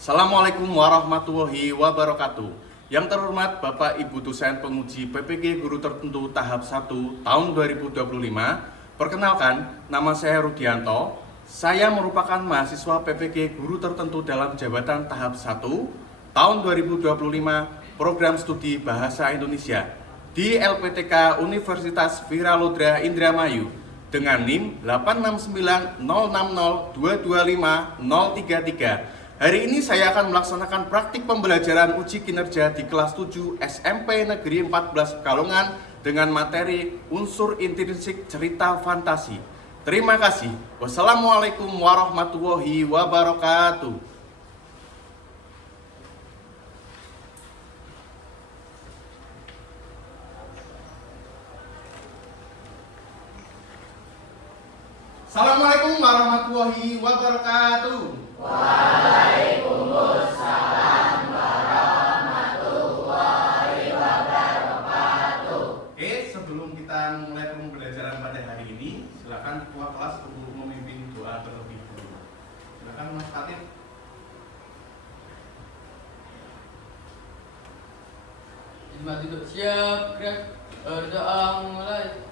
Assalamualaikum warahmatullahi wabarakatuh. Yang terhormat Bapak Ibu dosen penguji PPG Guru Tertentu tahap 1 tahun 2025. Perkenalkan, nama saya Rudianto. Saya merupakan mahasiswa PPG Guru Tertentu dalam jabatan tahap 1 tahun 2025 program studi Bahasa Indonesia di LPTK Universitas Viralodra Indramayu dengan NIM 86906022503. Hari ini saya akan melaksanakan praktik pembelajaran uji kinerja di kelas 7 SMP Negeri 14 Pekalongan dengan materi unsur intrinsik cerita fantasi. Terima kasih. Wassalamualaikum warahmatullahi wabarakatuh. Assalamualaikum warahmatullahi wabarakatuh. Waalaikumsalam warahmatullahi wabarakatuh. Oke, sebelum kita mulai pembelajaran pada hari ini, silakan ketua kelas untuk memimpin doa terlebih dahulu. Silakan Mas Katib. Jemaat duduk siap, gerak, berdoa mulai.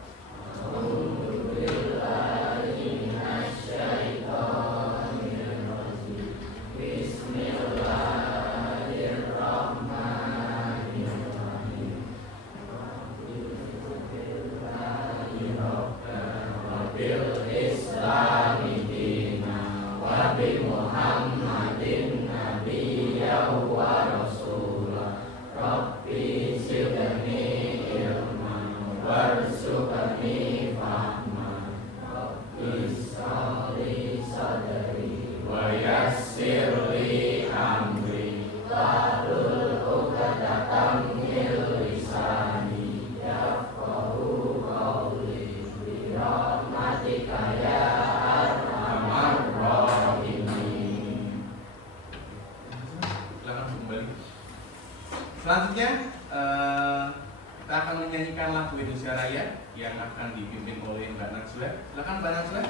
Selanjutnya kita akan menyanyikan lagu Indonesia Raya yang akan dipimpin oleh Mbak Najwa. Silakan Mbak Najwa.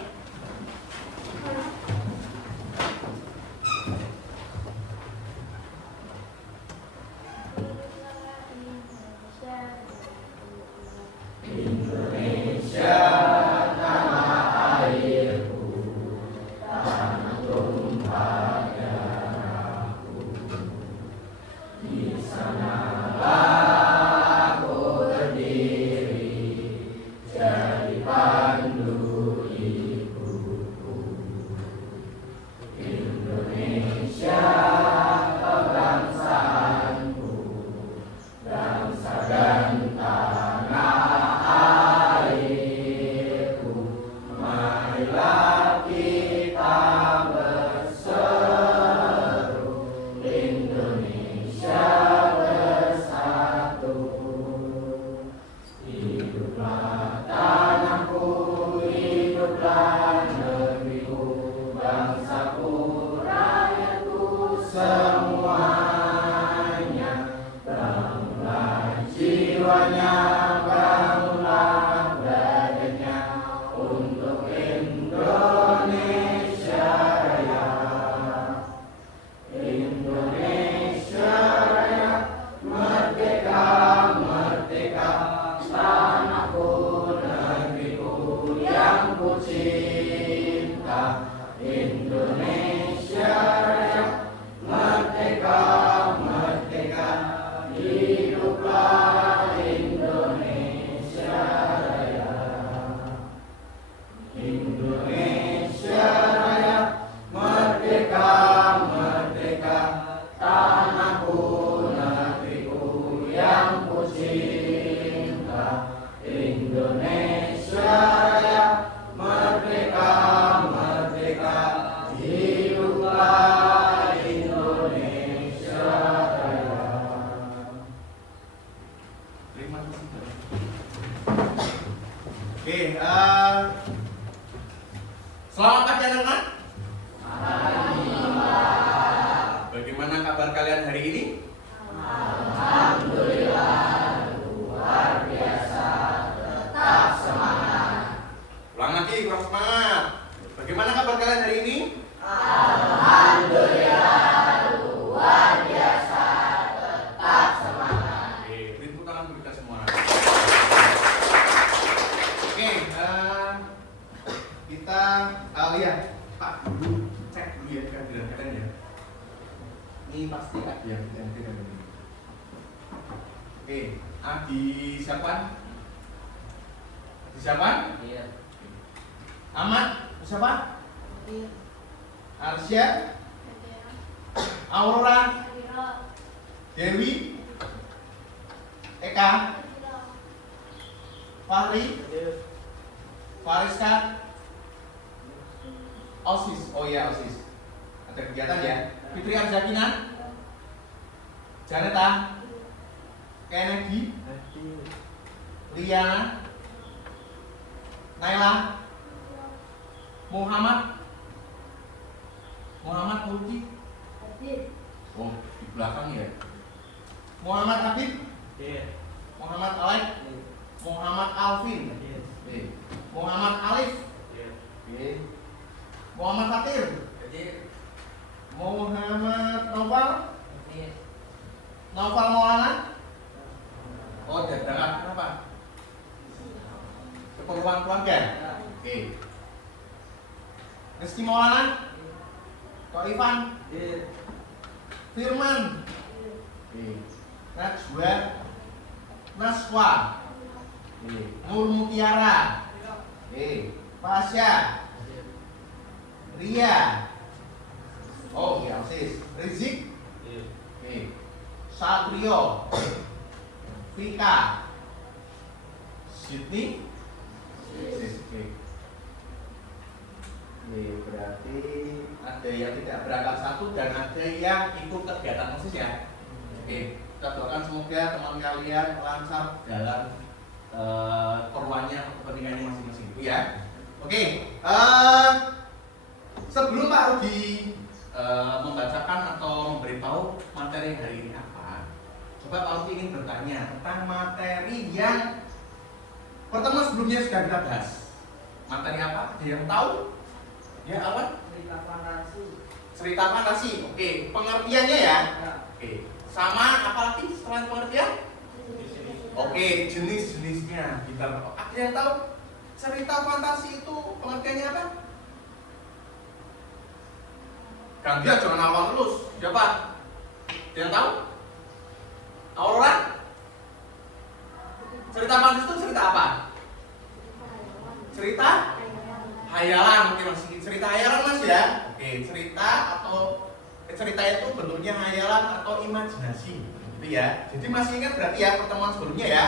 Selamat pagi anak-anak. Bagaimana kabar kalian hari ini? Alhamdulillah, luar biasa, tetap semangat. Ulang lagi, kurang semangat. Bagaimana kabar kalian hari ini? Alhamdulillah, kita lihat Pak Guru cek dulu ya kehadiran kalian ya. Ini pasti ada yang tidak ini. Oke, Adi siapa? Adi siapa? Iya. Ahmad siapa? Arsya, Aurora, Dewi, Eka, Fahri, Fariska, Osis. Oh iya Osis. Ada kegiatan ya. Fitri Arzakina, Janeta, Kennedy, Liana, Naila, Muhammad Mulki. Oh, di belakang ya. Muhammad Habib, Muhammad Alek, Muhammad Alvin, Muhammad Alif, Muhammad Fatir, Muhammad Noval, Noval Maulana. Oh, dia berangkat kenapa? Keperluan keluarga. Oke. Rizky Maulana, Kok Ivan, Firman, Najwa, Naswa, Nur Mutiara, Pasya, Ria, oh ya Osis, Rizik, Satrio, Vika, Sydney, berarti ada yang tidak berangkat satu dan ada yang ikut kegiatan OSIS ya. Oke, kita doakan semoga teman kalian lancar dalam keperluannya atau kepentingannya masing-masing itu ya. Oke, sebelum Pak Rudi membacakan atau memberitahu materi hari ini apa, coba Pak Rudi ingin bertanya tentang materi yang pertemuan sebelumnya sudah kita bahas. Materi apa? Ada yang tahu? Ya, apa? Cerita fantasi. Oke, pengertiannya ya. Oke. Sama apa lagi setelah pengertian? Oke, jenis-jenisnya. Ada yang tahu cerita fantasi itu pengertiannya apa? Gantian jangan hafal terus. Siapa? Ada yang tahu? Aurora? Cerita fantasi itu cerita apa? Cerita hayalan, mungkin masih cerita hayalan Mas ya. Oke, cerita atau cerita itu bentuknya hayalan atau imajinasi, gitu ya. Jadi masih ingat berarti ya pertemuan sebelumnya ya.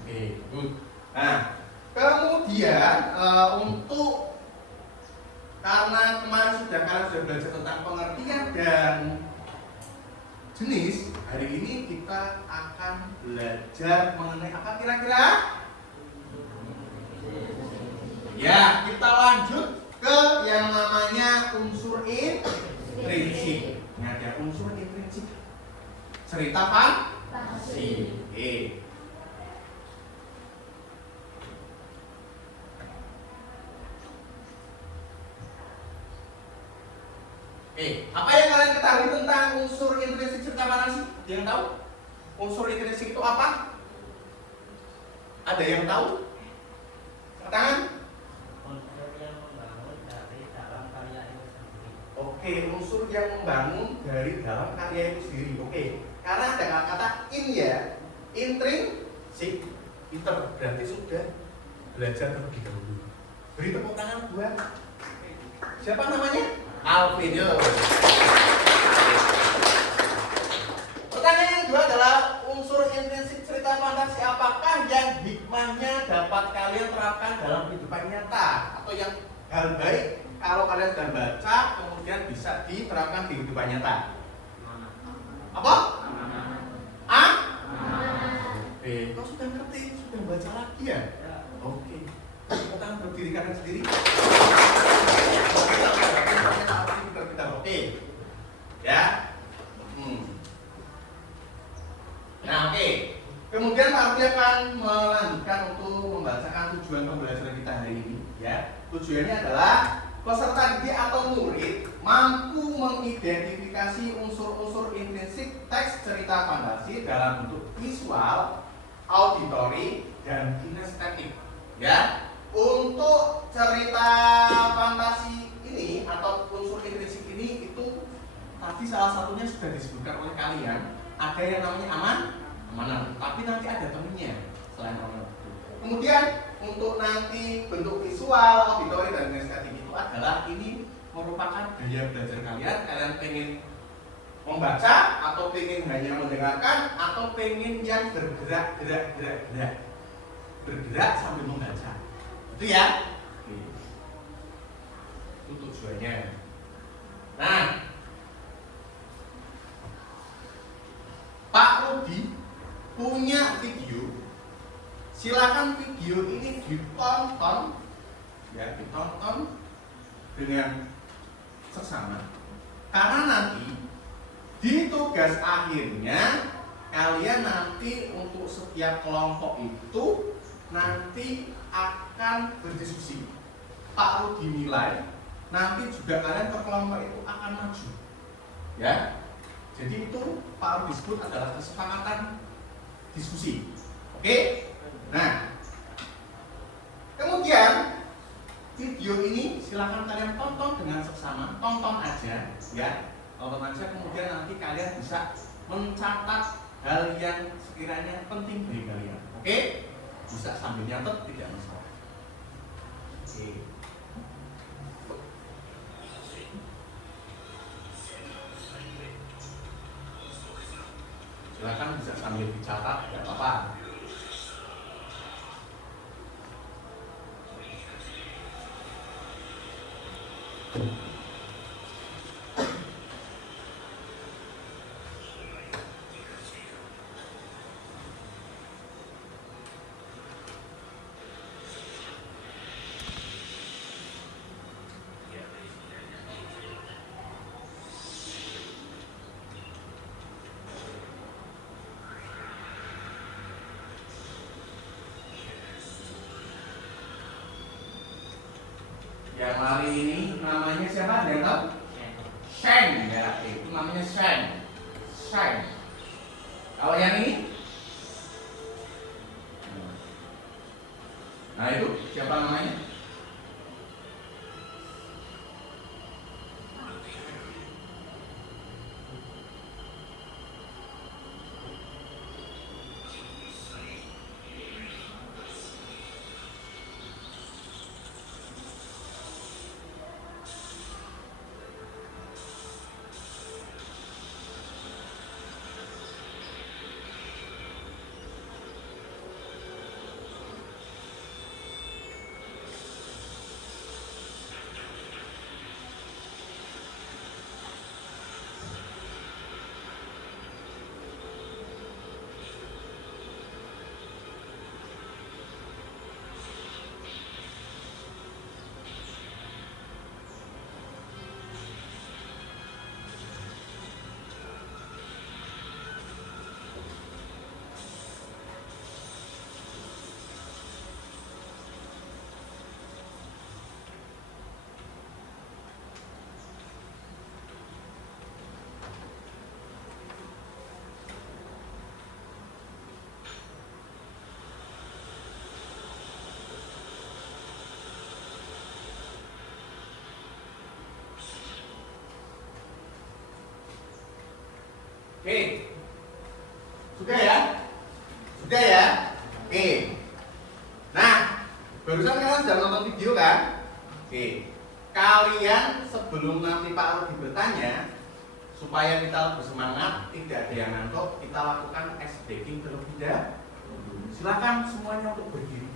Oke, good. Nah, kemudian untuk karena kemarin kalian sudah belajar tentang pengertian dan jenis, hari ini kita akan belajar mengenai apa kira-kira? Ya, kita lanjut ke yang namanya unsur intrinsik. Ini ada unsur intrinsik. Cerita fantasi. Apa yang kalian ketahui tentang unsur intrinsik cerita fantasi? Ada yang tahu? Unsur intrinsik itu apa? Ada yang tahu? Tangan? Oke, unsur yang membangun dari dalam karya itu sendiri. Oke, karena ada kata in ya, intrinsik, itu berarti sudah belajar terlebih dahulu. Beri tepuk tangan buat siapa namanya? Alvin. Pertanyaan yang kedua adalah unsur intrinsik cerita fantasi apakah yang hikmahnya dapat kalian terapkan dalam kehidupan nyata atau yang hal baik kalau kalian sudah baca kemudian bisa diterapkan di kehidupan nyata. Apa? Kau sudah ngerti, sudah baca lagi ya? Oke. Kita berdiri kanan sendiri. Oke. Ya. Nah, oke. Kemudian Pak Arti akan melanjutkan untuk membacakan tujuan pembelajaran kita hari ini. Ya. Tujuannya adalah peserta didik atau murid mampu mengidentifikasi unsur-unsur intrinsik teks cerita fantasi dalam bentuk visual, auditori, dan kinestetik. Ya, untuk cerita tadi salah satunya sudah disebutkan oleh kalian, ada yang namanya amanat, tapi nanti ada temennya selain amanat. Kemudian untuk nanti bentuk visual, auditori dan kinestetik itu adalah ini merupakan gaya belajar kalian. Kalian pengen membaca atau pengen hanya mendengarkan atau pengen yang bergerak sambil membaca, itu ya. Itu tujuannya. Nah, Pak Rudi punya video. Silakan video ini ditonton, ya, ditonton dengan seksama. Karena nanti di tugas akhirnya kalian nanti untuk setiap kelompok itu nanti akan berdiskusi. Pak Rudi nilai, nanti juga kalian per kelompok itu akan maju, ya. Jadi itu Pak Rudi sebut adalah kesepakatan diskusi. Oke? Nah, kemudian video ini silahkan kalian tonton dengan seksama, tonton aja, ya, tonton aja. Kemudian nanti kalian bisa mencatat hal yang sekiranya penting bagi kalian. Oke? Bisa sambil nyatet, tidak masalah. Oke. Silahkan bisa sambil dicatat, tidak apa-apa. Yang lari ini namanya siapa? Dia tahu? Sheng, ya, itu namanya Sheng. Sheng. Kalau yang ini? Nah itu siapa namanya? Oke, sudah ya? Sudah ya? Oke. Nah, barusan kalian sudah nonton video kan? Oke. Kalian sebelum nanti Pak Rudi bertanya, supaya kita bersemangat, tidak ada yang ngantuk, kita lakukan ice breaking terlebih dahulu. Silakan semuanya untuk berdiri.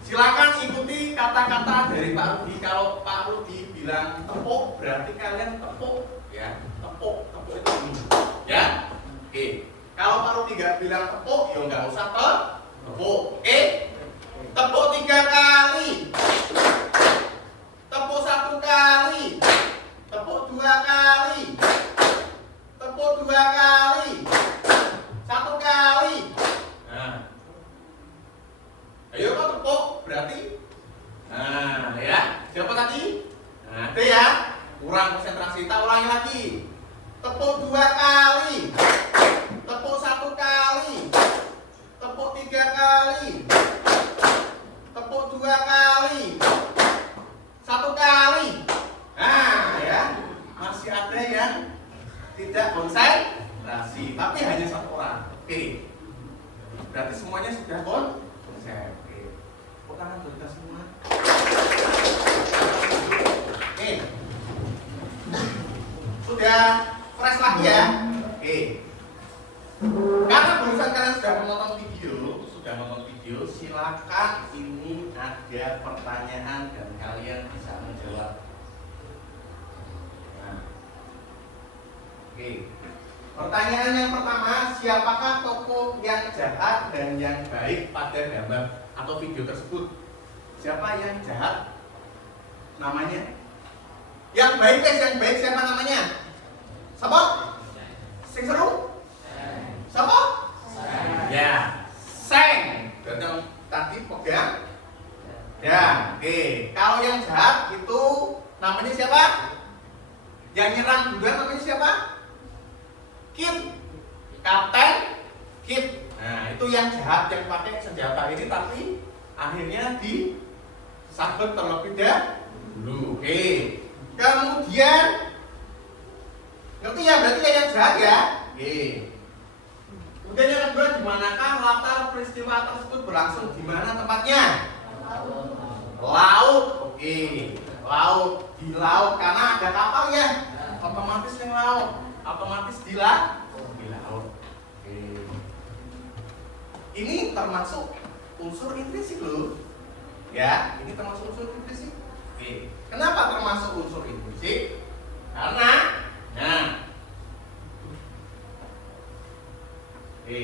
Silakan ikuti kata-kata dari Pak Rudi. Kalau Pak Rudi bilang tepuk, berarti kalian tepuk, ya. Tepuk itu ini, ya. Oke. Kalau Pak Rudi nggak bilang tepuk, ya nggak usah tepuk. Oke. Tepuk 3 kali. Tepuk 1 kali. Tepuk 2 kali. Tepuk 2 kali. 1 kali. Nah. Ayo kau tepuk, berarti. Nah, ya. Siapa tadi? Nah, itu ya. Kurang konsentrasi, kita ulangi lagi. Tepuk 2 kali. Tepuk 1 kali. Tepuk 3 kali. fresh lagi ya. Oke. Karena barusan kalian sudah menonton video, silakan ini ada pertanyaan dan kalian bisa menjawab. Nah. Oke. Pertanyaan yang pertama, siapakah tokoh yang jahat dan yang baik pada gambar atau video tersebut? Siapa yang jahat? Namanya? Yang baik siapa namanya? Siapa? Sing seru? Siapa? Ya, Seng. Dan yang tadi pegang? Ya, oke. Kalau yang jahat itu namanya siapa? Yang nyerang duluan namanya siapa? Kit. Kapten Kit. Nah, itu yang jahat yang pakai senjata ini tapi akhirnya disabet terlebih dahulu. Oke. Kemudian ngerti ya, berarti yang jahat ya? Oke. Kemudian yang kedua, di manakah latar peristiwa tersebut berlangsung? Di mana tempatnya? Laut. Oke. Laut. Di laut karena ada kapal ya. Otomatis yang laut. Otomatis di laut. Oke. Ini termasuk unsur intrinsik loh. Ya, ini termasuk unsur intrinsik. Oke. Kenapa termasuk unsur intrinsik? Karena oke.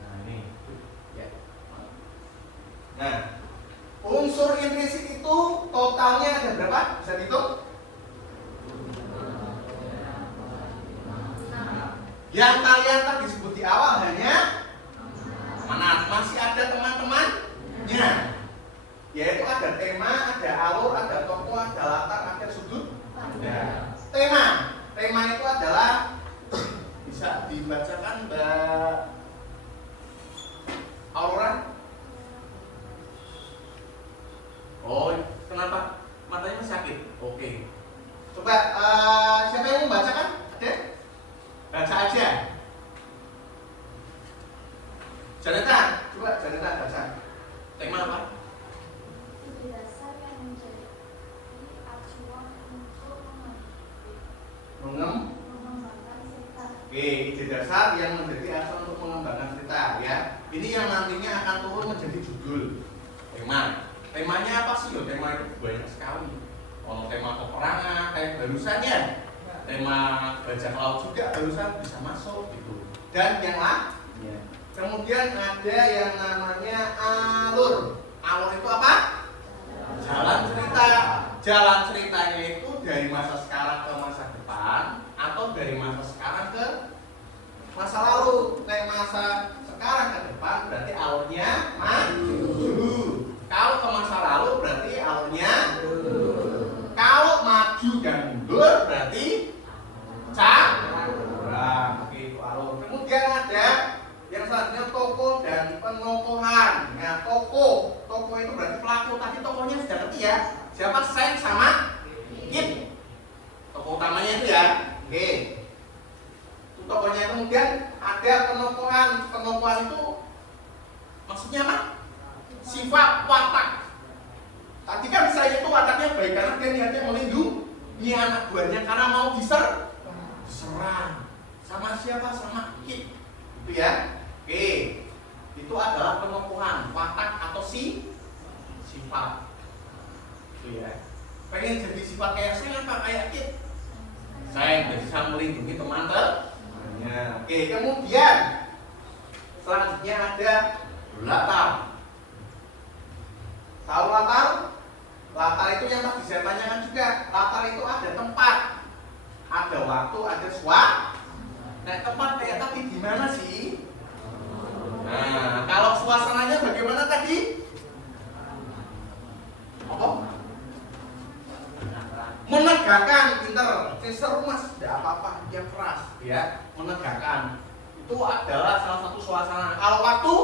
Nah, ini. Ya. Nah, unsur intrinsik itu totalnya ada berapa? Bisa dihitung? Yang kalian tadi disebut di awal hanya mana? Masih ada teman-temannya. Yaitu ada tema, ada alur, ada tokoh, ada latar, ada sudut. Tema itu adalah bisa dibacakan Mbak Aurora. Oh, kenapa? Matanya masih sakit. Oke. Coba siapa yang mau bacakan? Ada? Baca aja. Janeta, coba Janeta baca. Tema apa? Ide dasar yang menjadi acuan untuk mengembangkan cerita. Oke, ide dasar yang menjadi acuan untuk mengembangkan cerita ya. Ini yang nantinya akan turun menjadi judul tema. Temanya apa sih? Tema itu banyak sekali. Kalau tema peperangan kayak barusan ya. Tema bajak laut juga barusan bisa masuk gitu. Dan yang lainnya. Kemudian ada yang namanya alur. Alur itu apa? Jalan cerita. Jalan ceritanya itu dari masa sekarang ke masa depan atau dari masa sekarang ke masa lalu. Kayak masa sekarang ke depan berarti alurnya maju. Kalau ke masa lalu berarti alurnya kalau maju dan mundur berarti oke, itu alur. Kemudian ada yang selanjutnya tokoh dan penokohan. Nah, tokoh itu berarti pelaku. Tadi tokohnya sudah ngerti ya. Siapa? Seng sama Kit. Tokoh utamanya itu ya. Oke. Itu tokohnya. Kemudian ada penokohan. Penokohan itu maksudnya apa? Sifat watak. Tadi kan saya itu wataknya baik karena dia niatnya melindungi anak buahnya karena mau diserang. Sama siapa? Sama Kit. Itu ya. Oke. Itu adalah penokohan, watak atau sifat. Itu ya. Pengen jadi sifat kayak saya apa kayak Kit? Saya bisa melindungi teman-temannya. Oke, kemudian selanjutnya ada latar. Tahu latar? Latar itu yang tadi saya tanyakan juga. Latar itu ada tempat, ada waktu, ada suasana. Nah, tempat kayak tadi di mana sih? Nah, kalau suasananya bagaimana tadi? Apa? Menegakkan, pinter. Seru mas, tidak apa-apa, yang keras, ya. Menegakkan. Itu adalah salah satu suasana. Kalau waktu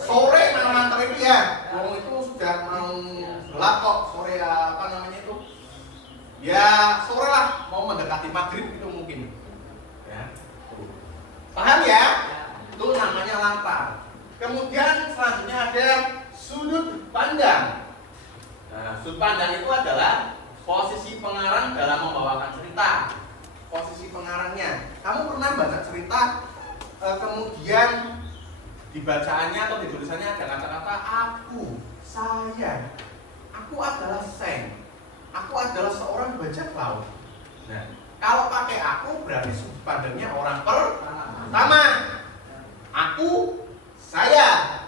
sore malam itu ya, itu sudah mau gelap kok sore apa namanya itu? Ya sore lah, mau mendekati maghrib itu mungkin. Ya. Paham ya? Itu namanya latar. Kemudian selanjutnya ada sudut pandang. Nah, sudut pandang itu adalah posisi pengarang dalam membawakan cerita. Posisi pengarangnya. Kamu pernah baca cerita, kemudian di bacaannya atau di tulisannya ada kata-kata aku, saya, aku adalah Seng, aku adalah seorang bajak laut. Nah, kalau pakai aku berarti sudut pandangnya orang pertama. Aku, saya,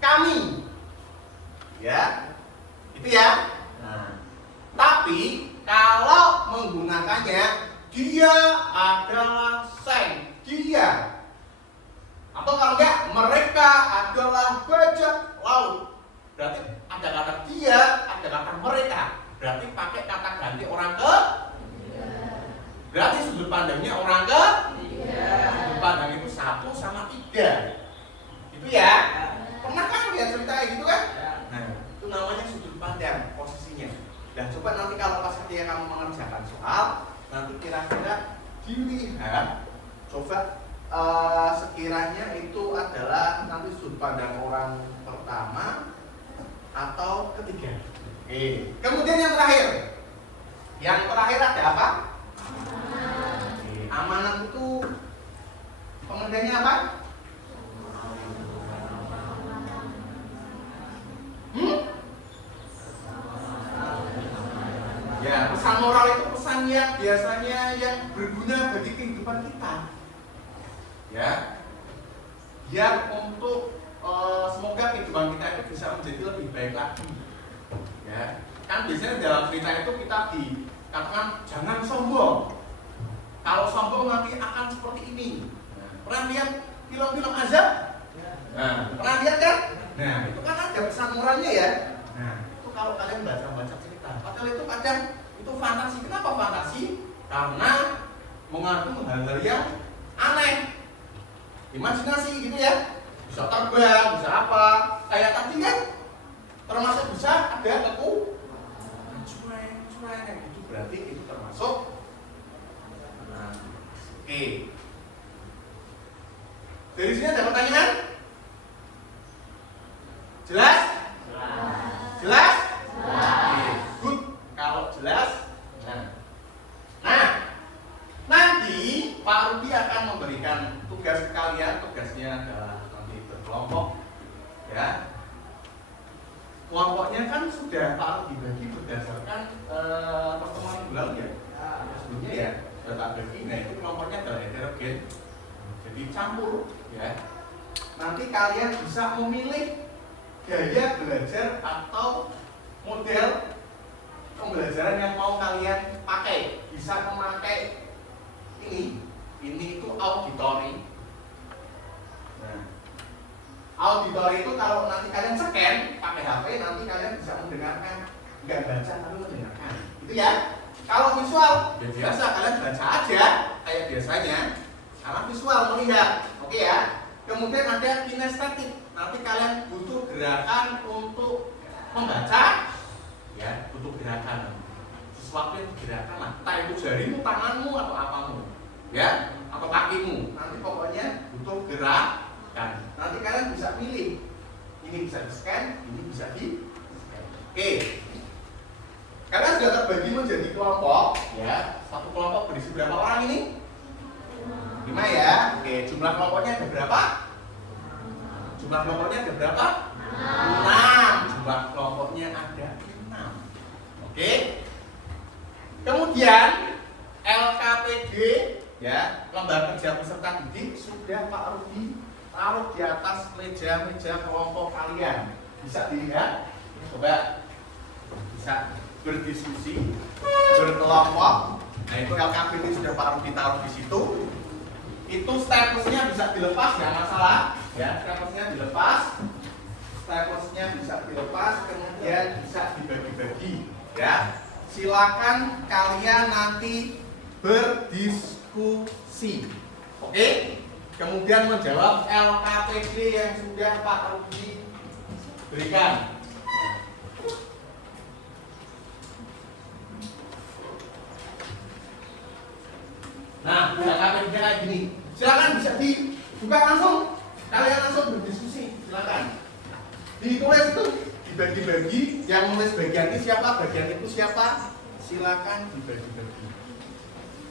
kami, ya, itu ya. Nah, tapi kalau menggunakannya dia adalah Seng, dia, atau kalau enggak mereka adalah bajak laut, berarti ada kata dia, ada kata mereka, berarti pakai kata ganti orang ke, berarti sudut pandangnya orang ke, sudut pandang itu 1 sama 3, itu ya. Pernah kan lihat cerita kayak gitu kan? Nah, itu namanya sudut pandang posisinya. Dan coba nanti kalau pas ketika kamu mengerjakan soal, nanti kira-kira dilihat, coba sekiranya itu adalah nanti sudut pandang orang pertama atau ketiga. Oke. Kemudian yang terakhir ada apa? Oke. Amanat itu pengertiannya apa? Ya, pesan moral itu pesan yang biasanya yang berguna bagi kehidupan kita. Ya, biar untuk semoga kehidupan kita itu bisa menjadi lebih baik lagi. Ya, kan biasanya dalam cerita itu kita dikatakan jangan sombong. Kalau sombong nanti akan seperti ini. Nah, pernah lihat film-film azab? Nah, pernah lihat kan? Nah, itu kan ada pesan moralnya ya. Nah, itu kalau kalian baca cerita, padahal itu kadang itu fantasi. Kenapa fantasi? Karena mengandung hal-hal yang aneh, imajinasi gitu ya. Bisa terbang, bisa apa? Kayak tadi kan, termasuk bisa ada teku, cuek gitu. Berarti itu termasuk. Nah, oke. Dari sini ada pertanyaan? Jelas? Jelas? Oke, good. Kalau jelas, nah, nanti Pak Rudi akan memberikan tugas ke kalian. Tugasnya adalah nanti berkelompok, ya. Kelompoknya kan sudah Pak Rudi bagi berdasarkan pertemuan minggu lalu ya. Sebelumnya ya sudah tak bagi. Nah, itu kelompoknya adalah heterogen, jadi campur, ya. Nanti kalian bisa memilih gaya belajar atau model pembelajaran yang mau kalian pakai. Bisa memakai ini itu auditory. Nah, auditory itu kalau nanti kalian scan pakai HP, nanti kalian bisa mendengarkan, nggak baca tapi mendengarkan, itu ya. Kalau visual ya biasa, kalian baca aja kayak biasanya, karena visual melihat, oke ya. Kemudian ada kinestetik, nanti kalian butuh gerakan untuk membaca, ya, butuh gerakan, sesuatu yang gerakan lah, entah itu jarimu, tanganmu, atau apamu, ya, atau kakimu, nanti pokoknya butuh gerakan. Nanti kalian bisa pilih, ini bisa di scan, ini bisa di scan. Oke, kalian sudah terbagi menjadi kelompok, ya. Satu kelompok berisi berapa orang ini? 5 ya. Oke, jumlah kelompoknya ada berapa? Jumlah kelompoknya ada berapa? 6. Jumlah kelompoknya ada 6. Oke. Kemudian LKPD, ya, lembaga kerja peserta didik, sudah Pak Rudi taruh di atas meja-meja kelompok kalian. Bisa dilihat? Coba bisa berdiskusi, berkelompok. Nah, itu LKPD sudah Pak Rudi taruh di situ. Itu staplesnya bisa dilepas, nggak masalah, ya. Staplesnya dilepas, kemudian bisa dibagi-bagi, ya. Silakan kalian nanti berdiskusi, oke? Kemudian menjawab LKPD yang sudah Pak Rudi berikan. Nah, LKPD kayak gini. Silakan bisa dibuka langsung. Kalian langsung berdiskusi, silakan. Ditulis itu di dibagi-bagi. Yang nulis bagian ini siapa? Bagian itu siapa? Silakan dibagi-bagi.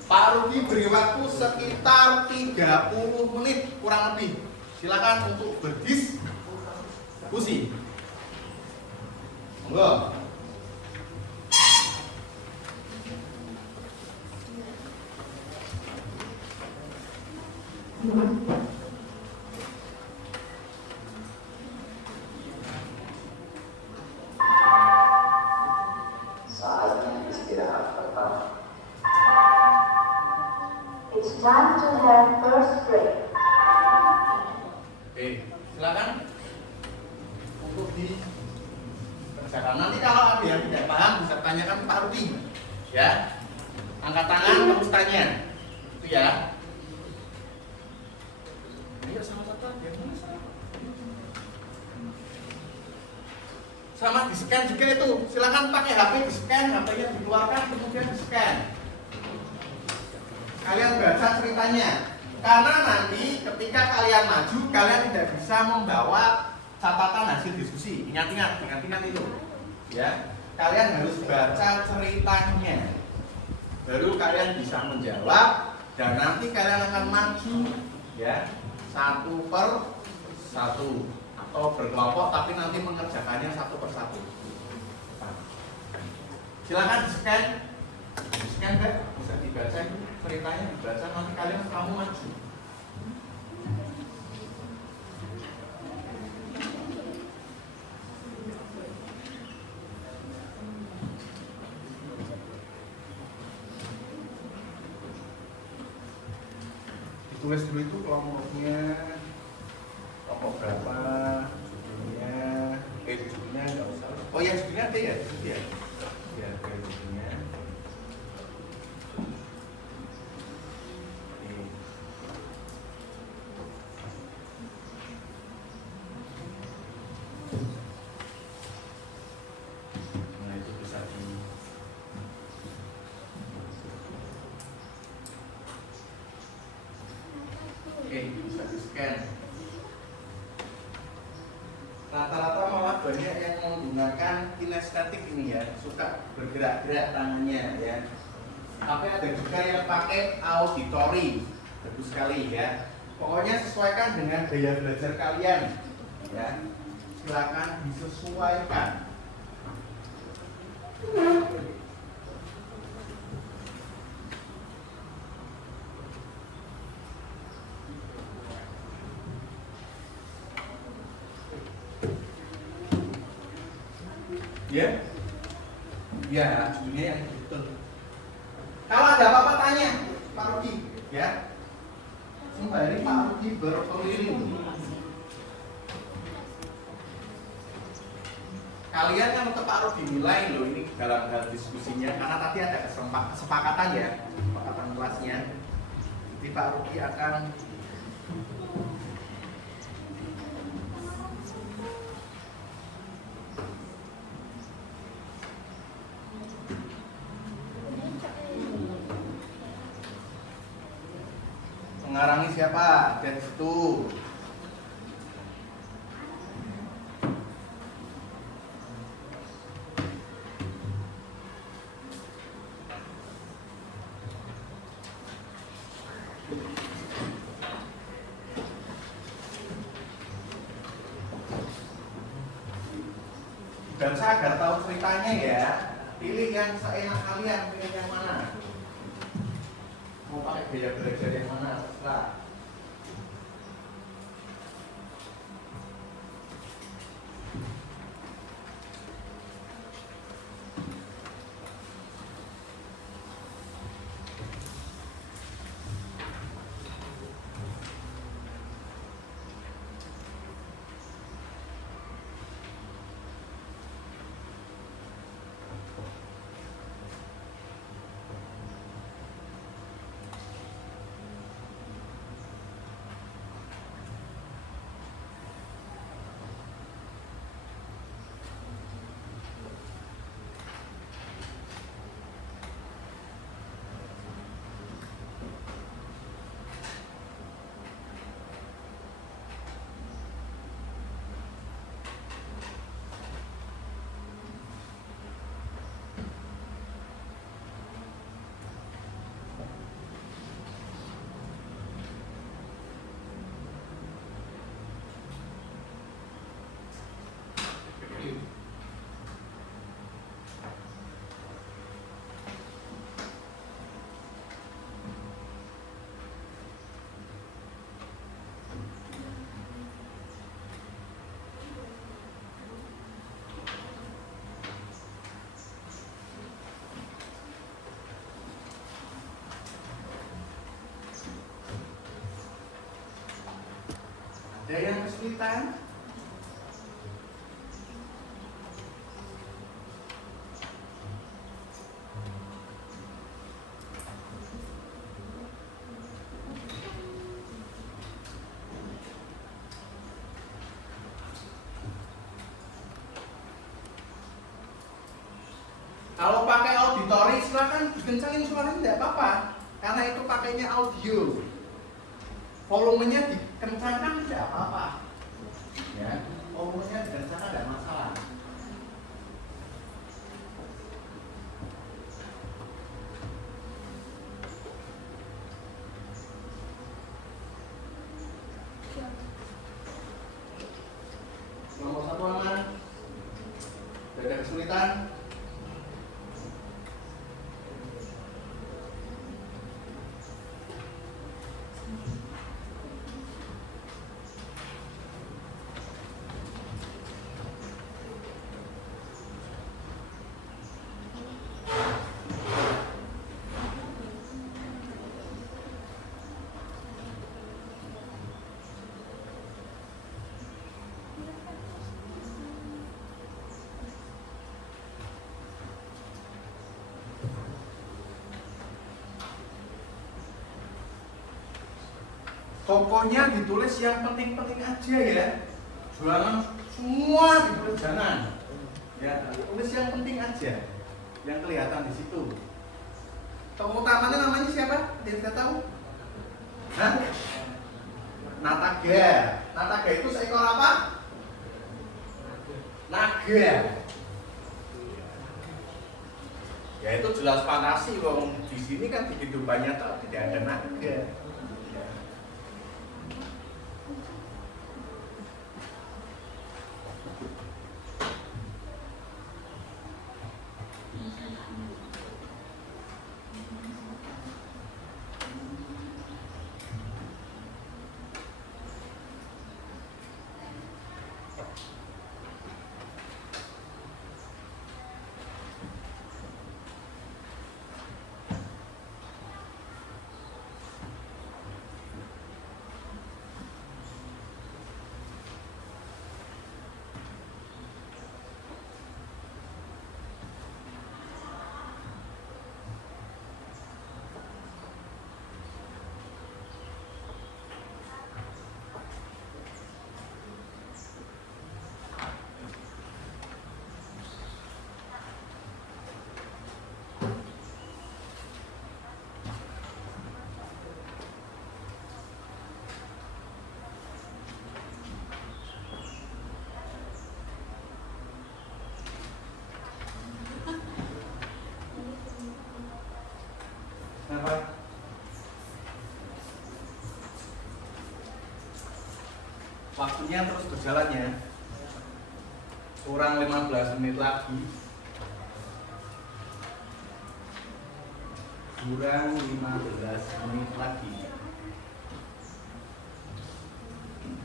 Pak Rudi beri waktu sekitar 30 menit kurang lebih. Silakan untuk berdiskusi. Monggo. Saatnya istirahat pertama. It's time to have first break. Oke, silakan untuk dikerjakan. Nanti kalau ada yang tidak paham bisa tanyakan Pak Rudi, ya. Angkat tangan terus tanya, itu ya. Ayo sama-sama, ya sama di scan juga itu. Silakan pakai HP di scan, HP-nya dikeluarkan kemudian di scan. Kalian baca ceritanya. Karena nanti ketika kalian maju, kalian tidak bisa membawa catatan hasil diskusi. Ingat-ingat itu. Ya, kalian harus baca ceritanya. Baru kalian bisa menjawab dan nanti kalian akan maju, ya, satu per satu atau berkelompok, tapi nanti mengerjakannya satu per satu. Silakan di scan, Mbak, bisa dibaca itu. Ceritanya dibaca, nanti kamu maju. Ditulis dulu itu kelompoknya, kelompok berapa, judulnya nggak usah. Oh ya, judulnya ada ya, ya, judulnya. Oke, bisa di scan. Rata-rata malah banyak yang menggunakan kinestetik ini ya, suka bergerak-gerak tangannya ya. Tapi ada juga yang pakai auditory, bagus sekali ya. Pokoknya sesuaikan dengan gaya belajar kalian ya. Silakan disesuaikan. Ya, ya, judulnya yang betul. Kalau ada apa-apa tanya Pak Rudi, ya. Sembari Pak Rudi berkeliling. Kalian kan untuk Pak Rudi nilai loh ini dalam hal diskusinya, karena tadi ada kesepakatan ya, kesepakatan kelasnya. Jadi Pak Rudi akan mengarangi siapa? Dan situ. Dan saya agar tahu ceritanya ya, pilih yang seenak kalian, pilih yang mana. Mau pakai gaya belajar yang mana, terserah. Ada yang kesulitan? Kalau pakai auditori silahkan dikencangin suaranya, tidak apa-apa, karena itu pakainya audio. Volumenya dikencangkan tidak apa-apa. Ya, volumenya dikencangkan tidak masalah. Nomor 1 aman. Tidak ada kesulitan. Pokoknya ditulis yang penting-penting aja ya. Jangan semua ditulis, jangan. Ya, tulis yang penting aja. Yang kelihatan di situ. Tokoh utamanya namanya siapa? Tidak tahu? Hah? Nataga. Nataga itu seekor apa? Naga. Ya itu jelas fantasi, wong di sini kan di kehidupan nyata tidak ada naga. Kenapa? Waktunya terus berjalan ya. Kurang 15 menit lagi. Kurang 15 menit lagi.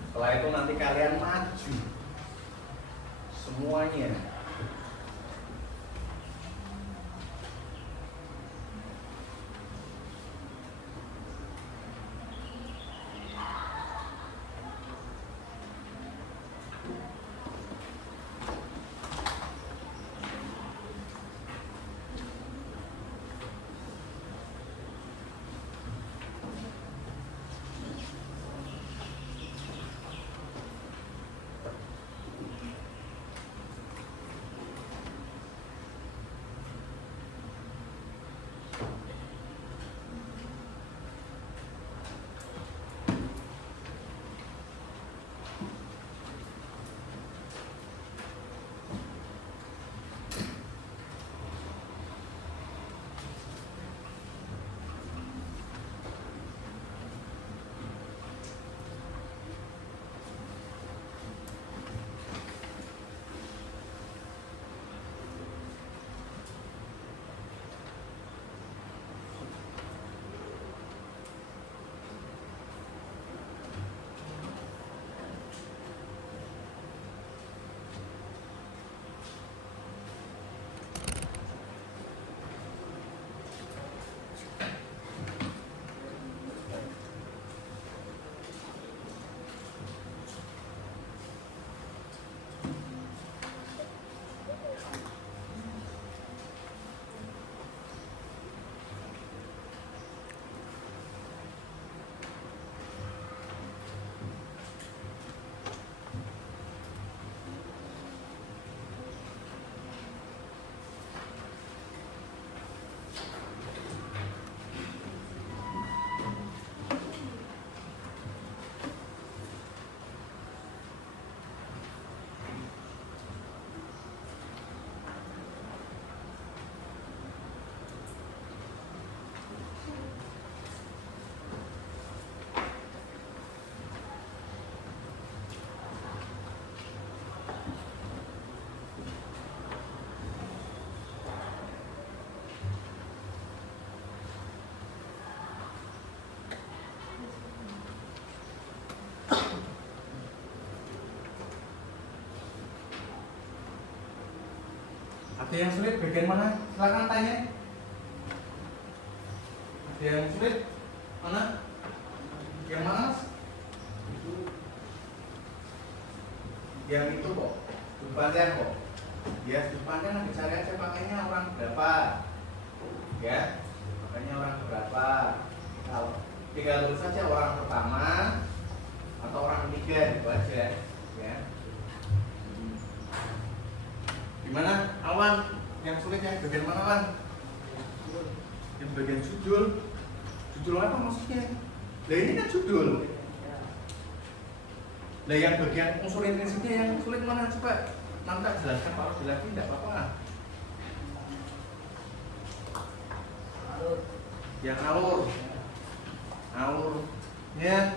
Setelah itu nanti kalian maju semuanya. Ada yang sulit bagian mana? Silakan tanya. Ada yang sulit mana? Yang mana, Mas? Yang itu kok. Depannya kok. Ya, depannya nanti cari aja pakainya orang berapa. Ya, makanya orang berapa. Kalau tinggal tulis saja orang pertama atau orang ketiga gitu aja. Ya. Gimana, Alwan? Yang sulitnya bagian mana, Wan? Yang bagian judul. Judul apa maksudnya? Lah ini kan judul. Lah yang bagian unsur intrinsipnya yang sulit mana? Coba nanti tak jelaskan Pak Rudi lagi, tidak apa-apa. Yang alur. Alur. Ya.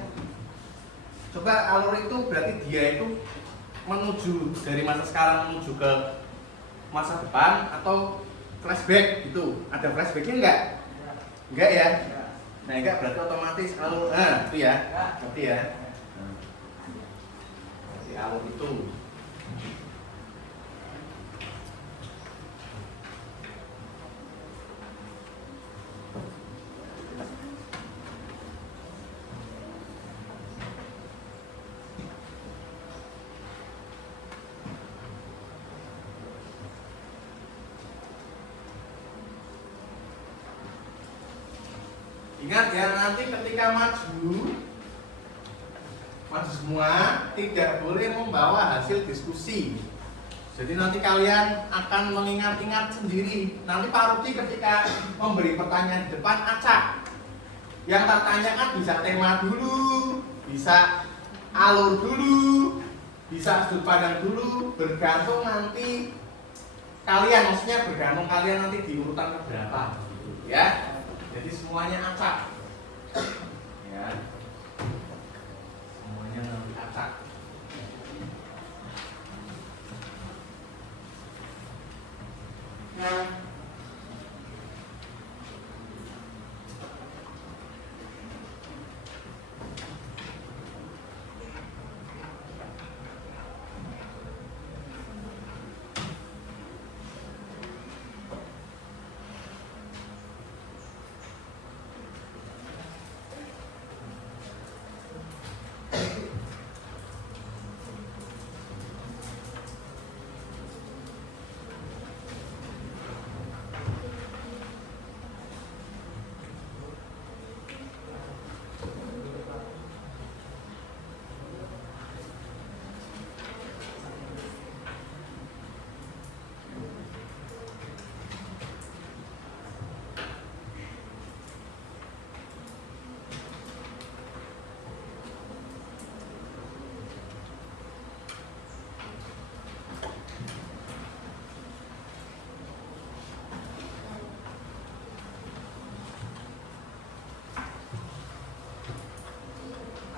Coba alur itu berarti dia itu menuju dari masa sekarang menuju ke masa depan atau flashback gitu. Ada flashbacknya enggak? Enggak ya? Nah enggak berarti otomatis alur. Nah itu ya. Berarti ya. Si alur itu. Ingat ya, nanti ketika maju semua tidak boleh membawa hasil diskusi. Jadi nanti kalian akan mengingat-ingat sendiri. Nanti Pak Rudi ketika memberi pertanyaan di depan acak. Yang tertanyakan bisa tema dulu, bisa alur dulu, bisa sudut pandang dulu, bergantung nanti kalian, maksudnya bergantung kalian nanti di urutan keberapa, gitu, ya. Jadi semuanya acak, ya. Semuanya nanti acak. Nah,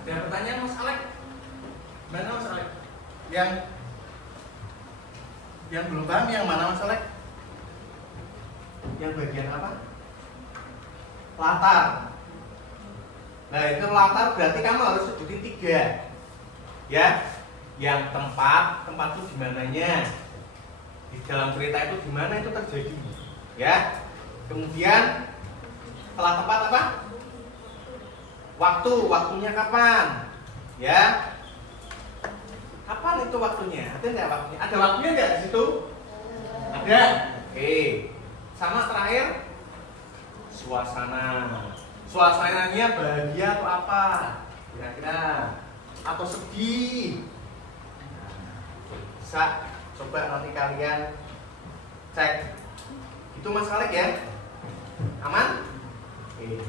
ada pertanyaan Mas Alek? Mana Mas Alek? Yang belum paham yang mana Mas Alek? Yang bagian apa? Latar. Nah itu latar berarti kamu harus sebutin 3. Ya. Yang tempat itu di mananya. Di dalam cerita itu di mana itu terjadi. Ya. Kemudian setelah tempat apa? Waktunya kapan? Ya. Kapan itu waktunya? Ada nggak waktunya? Ada waktunya nggak di situ? Ada. Oke. Sama terakhir suasana. Suasananya bahagia atau apa? Kira-kira atau sedih? Bisa coba nanti kalian cek. Itu Mas Alek ya? Aman? Oke.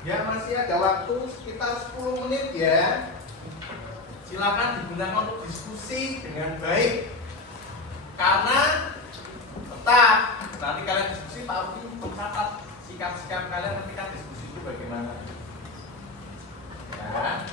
Ya masih ada waktu sekitar 10 menit ya. Silakan digunakan untuk diskusi dengan baik. Karena tetap nanti kalian diskusi Pak Rudi mencatat sikap-sikap kalian ketika diskusi itu bagaimana. Ya.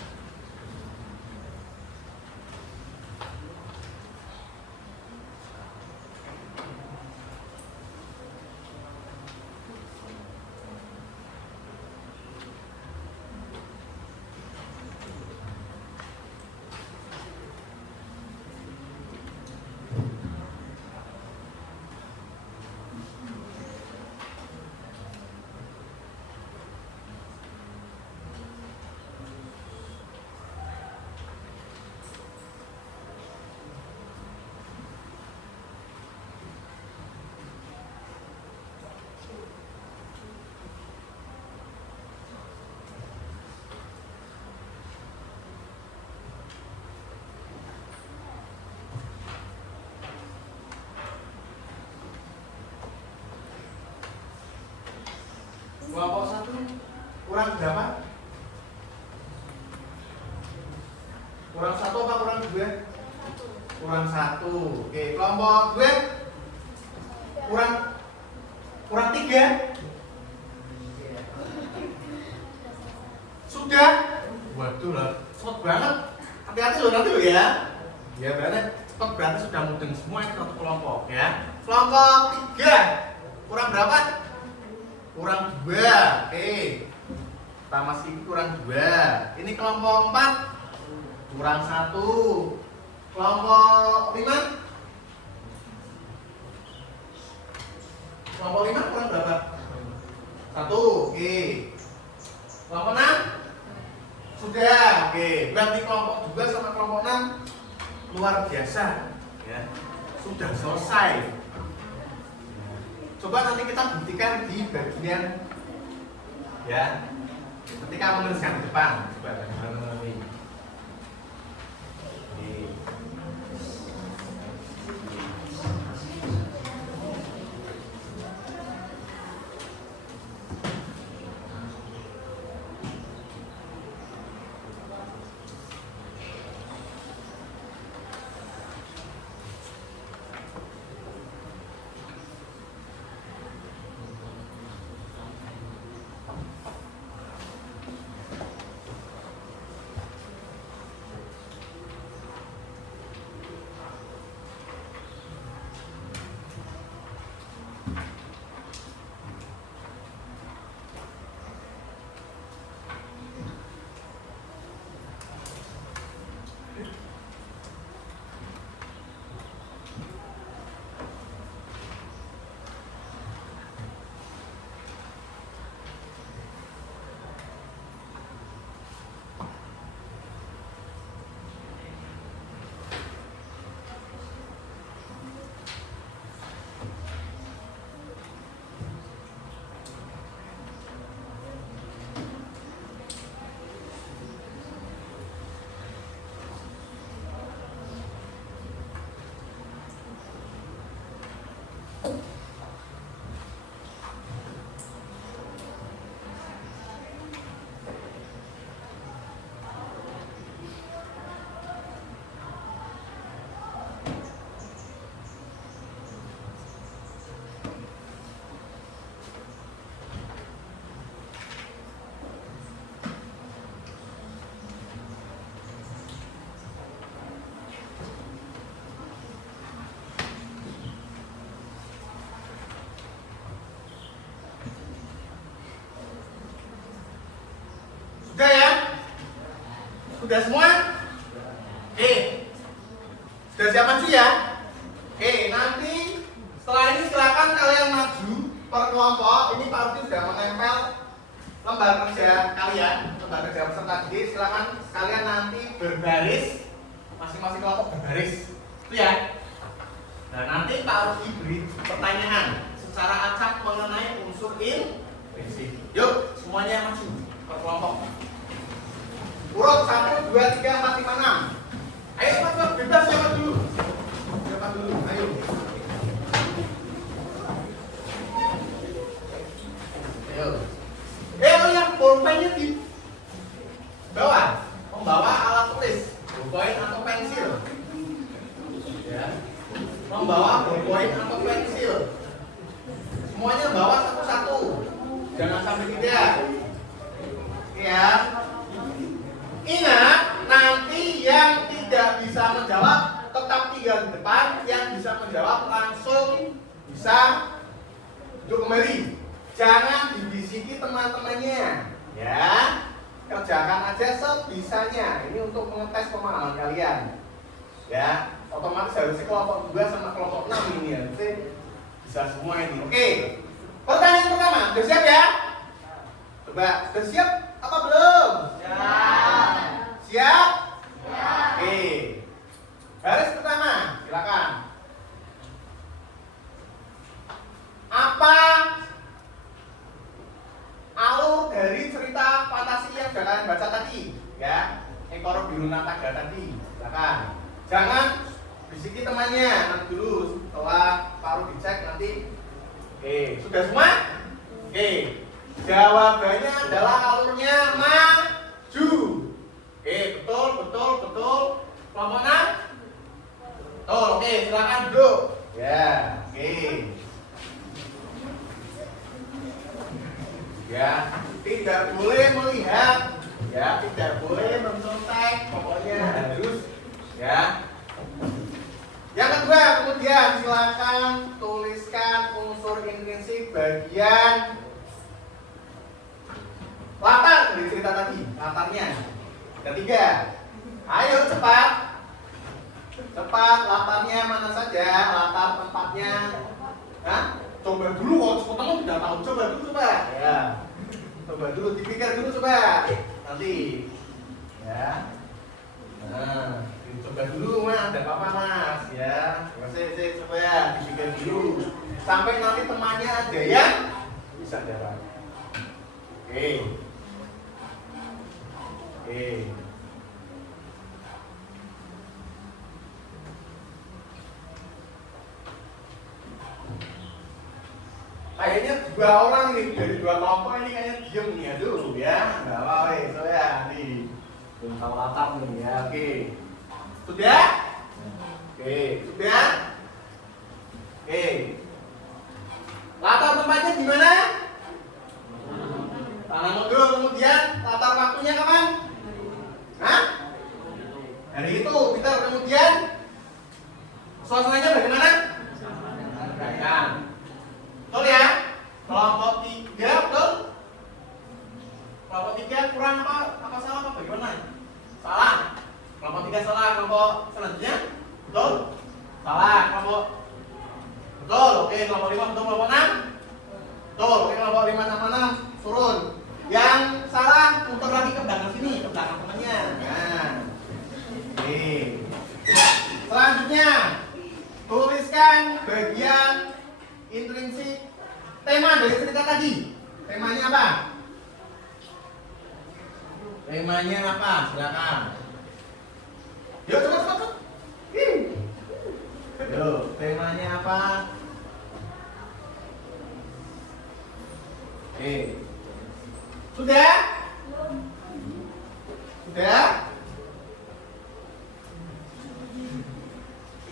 Kelompok 1 kurang berapa? Kurang 1 apa kurang 2? Kurang 1. Oke, kelompok 2 kurang 3. Sudah? Waduh lah, cepet banget. Hati-hati loh nanti loh ya. Ya berarti sudah mudeng semua itu satu kelompok ya. Kelompok 3 kurang berapa? Kurang 2. Oke. Kita masih kurang 2. Ini kelompok 4 kurang 1. Kelompok 5? Kelompok 5 kurang berapa? 1. Oke. Kelompok 6? Sudah. Oke. Berarti kelompok 2 sama kelompok 6 luar biasa ya. Sudah selesai. Coba nanti kita buktikan di bagian ya. Ketika menuliskan di depan. Coba bagaimana ini. Sudah ya? Sudah semua? Oke. Sudah siap maju ya? Oke, nanti setelah ini silakan kalian maju per kelompok. Ini Pak Rudi sudah menempel lembar kerja kalian, lembar kerja peserta didik. Silakan kalian nanti berbaris, masing-masing kelompok berbaris. Itu ya. Dan nanti Pak Rudi beri pertanyaan secara acak mengenai unsur prinsip. Yuk, semuanya maju per kelompok. Urut 1, 2, 3, 4, 5, 6. Ayo cepat, bebas siapa dulu? Siapa dulu? Ayo. Ayo. Oh ya, bolpennya di bawah. Membawa alat tulis, bolpen atau pensil. Ya. Membawa bolpen atau pensil. Semuanya bawa satu-satu. Jangan sampai tidak. Ya. Ingat, nanti yang tidak bisa menjawab tetap tinggal di depan, yang bisa menjawab langsung bisa duduk kembali. Jangan dibisiki teman-temannya, ya. Kerjakan aja sebisanya. Ini untuk mengetes pemahaman kalian, ya. Otomatis harusnya kelompok 2 sama kelompok 6 ini harusnya bisa semua ini. Oke. Pertanyaan pertama, sudah siap ya? Coba, sudah siap apa belum? Siap. Siap? Siap. Oke. Baris pertama, silakan. Apa alur dari cerita fantasi yang sudah kalian baca tadi? Ya, Ekor Biru Nataga tadi. Silakan. Jangan bisiki temannya, nanti dulu setelah Pak Rudi dicek nanti. Oke, sudah semua? Oke. Jawabannya adalah alurnya maju. Oke, betul, betul, betul. Kelompok 6? Betul, oke, silakan duduk. Ya, oke. Ya, tidak boleh melihat, ya, tidak boleh mencontek, pokoknya harus, ya. Yang kedua, kemudian silakan tuliskan unsur intrinsik bagian latar dari cerita tadi, latarnya. Ketiga, ayo cepat, cepat, latarnya mana saja, latar tempatnya. Hah? Coba dulu, kalau sepotong tidak tahu, coba dulu, coba. Ya, coba dulu, dipikir dulu, coba. Nanti, ya. Nah, coba dulu mas, ada apa mas, ya. Coba dipikir dulu. Sampai nanti temannya ada yang bisa jawab. Oke. Oke. Kayaknya dua orang nih dari dua kelompok ini kayaknya diem nih, aduh ya, nggak apa-apa, soalnya nih belum tahu latar nih ya, oke. Sudah? Oke, sudah? Oke. Latar tempatnya di mana? Tanah Modo, kemudian latar waktunya kapan? Hah? Hari itu, Peter, kemudian suasananya bagaimana? Kan. Betul ya? Kelompok 3, betul? Kelompok 3 kurang apa salah apa bagaimana? Salah. Kelompok 3 salah, kelompok selanjutnya? Betul? Salah, kelompok betul, oke, kelompok 5 betul, kelompok 6? Betul, oke, kelompok 5 sama 6 turun. Yang salah putar lagi ke belakang sini, ke belakang temannya. Nah. Oke. Selanjutnya tuliskan bagian intrinsik tema dari cerita tadi. Temanya apa? Temanya apa? Silakan. Yuk cepat. Yuk, temanya apa? Oke. Sudah? Sudah?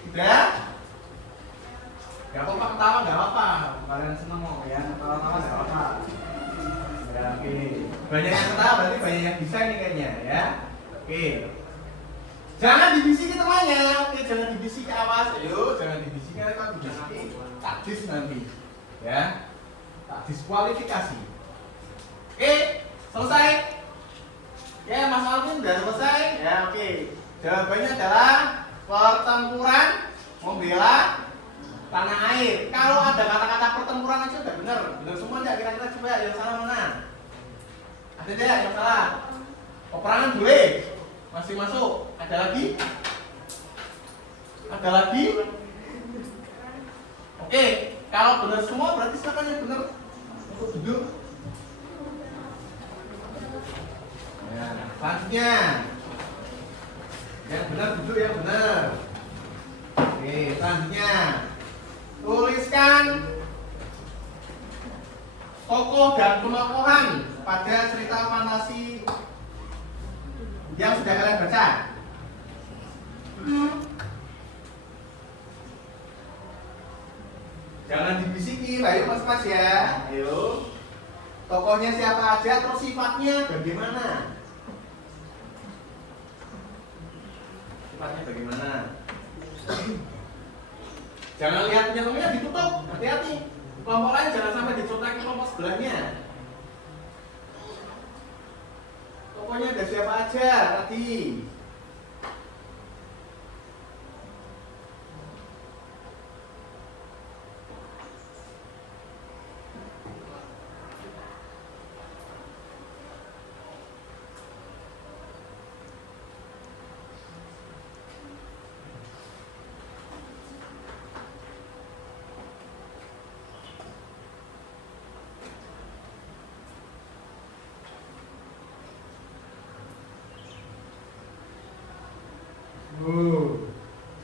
Sudah? Gak apa-apa ketawa, gak apa-apa. Kalian seneng mau ya, ketawa-tawa gak apa-apa. Ya, oke. Banyak yang ketawa berarti banyak yang bisa nih kayaknya ya. Oke. Jangan dibisiki temannya. Oke, jangan dibisiki, awas. Ayo, jangan dibisiki, kalau dibisiki tak dis nanti. Ya. Tak diskualifikasi. Oke, selesai. Ya, Mas Alvin sudah selesai. Ya, oke. Jawabannya adalah pertempuran membela tanah air. Kalau ada kata-kata pertempuran aja udah benar. Benar semua enggak? Kira-kira coba yang salah mana? Ada enggak yang salah? Peperangan boleh. Masih masuk. Ada lagi? Ada lagi? Oke, kalau benar semua berarti siapa yang benar? Untuk duduk. Ya, selanjutnya. Yang benar duduk, yang benar. Oke, selanjutnya. Tuliskan tokoh dan penokohan pada cerita fantasi yang sudah kalian baca. Jangan dibisiki, ayo mas-mas ya. Ayo. Tokohnya siapa aja, terus sifatnya bagaimana? Sifatnya bagaimana? Jangan lihat nyamuknya ditutup, hati-hati. Kelompok lain jangan sampai dicontek kelompok sebelahnya. Tokohnya ada siapa aja tadi?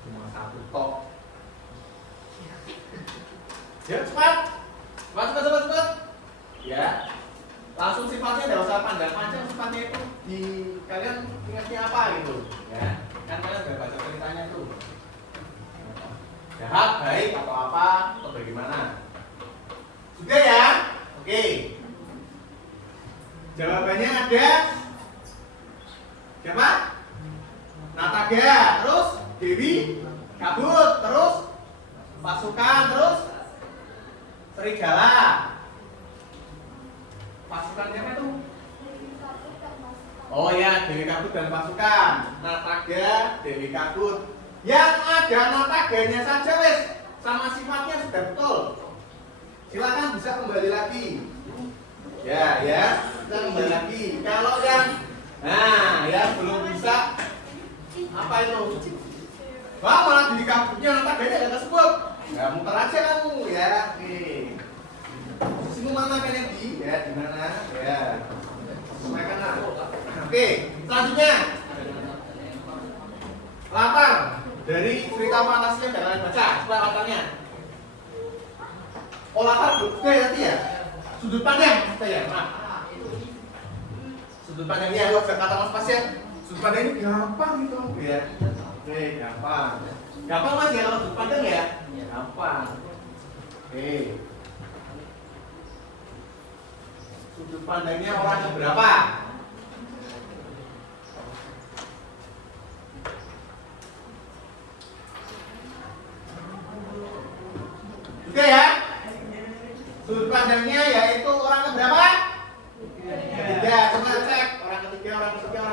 Cuma satu tok. Ya cepat. Cepat. Ya. nggak usah panjang-panjang, sifatnya itu di kalian ingatnya apa gitu ya, kan kalian udah baca ceritanya tuh, jahat, baik, atau apa, atau bagaimana. Sudah ya? Oke. Jawabannya ada siapa? Nataga, terus Dewi, Kabut, terus pasukan, terus serigala. Pasukan siapa tuh? Oh ya, Dewi Kabut dan pasukan. Nataga, Dewi Kabut. Yang ada nataganya saja wes, sama sifatnya sudah betul. Silakan bisa kembali lagi. Ya, kita kembali lagi. Kalau yang belum bisa apa itu? Wah, malah Dewi Kabutnya nataganya nggak tersebut. Ya, muter aja kamu ya. Oke. Posisimu mana kalian di? Ya, di mana? Ya. Sampai kanan. Oke, selanjutnya. Latar dari cerita fantasi yang kalian baca, coba latarnya. Oh, latar oke nanti ya. Sudut pandang maksudnya ya, maaf. Sudut pandangnya lo kata Mas Pasien. Sudut pandang ini gampang gitu, ya. Oke, gampang. Gampang Mas ya kalau sudut pandang ya? Gampang. Oke. Sudut pandangnya orang yang berapa? Oke ya? Sudut pandangnya yaitu orang yang berapa? Ketiga. Coba cek orang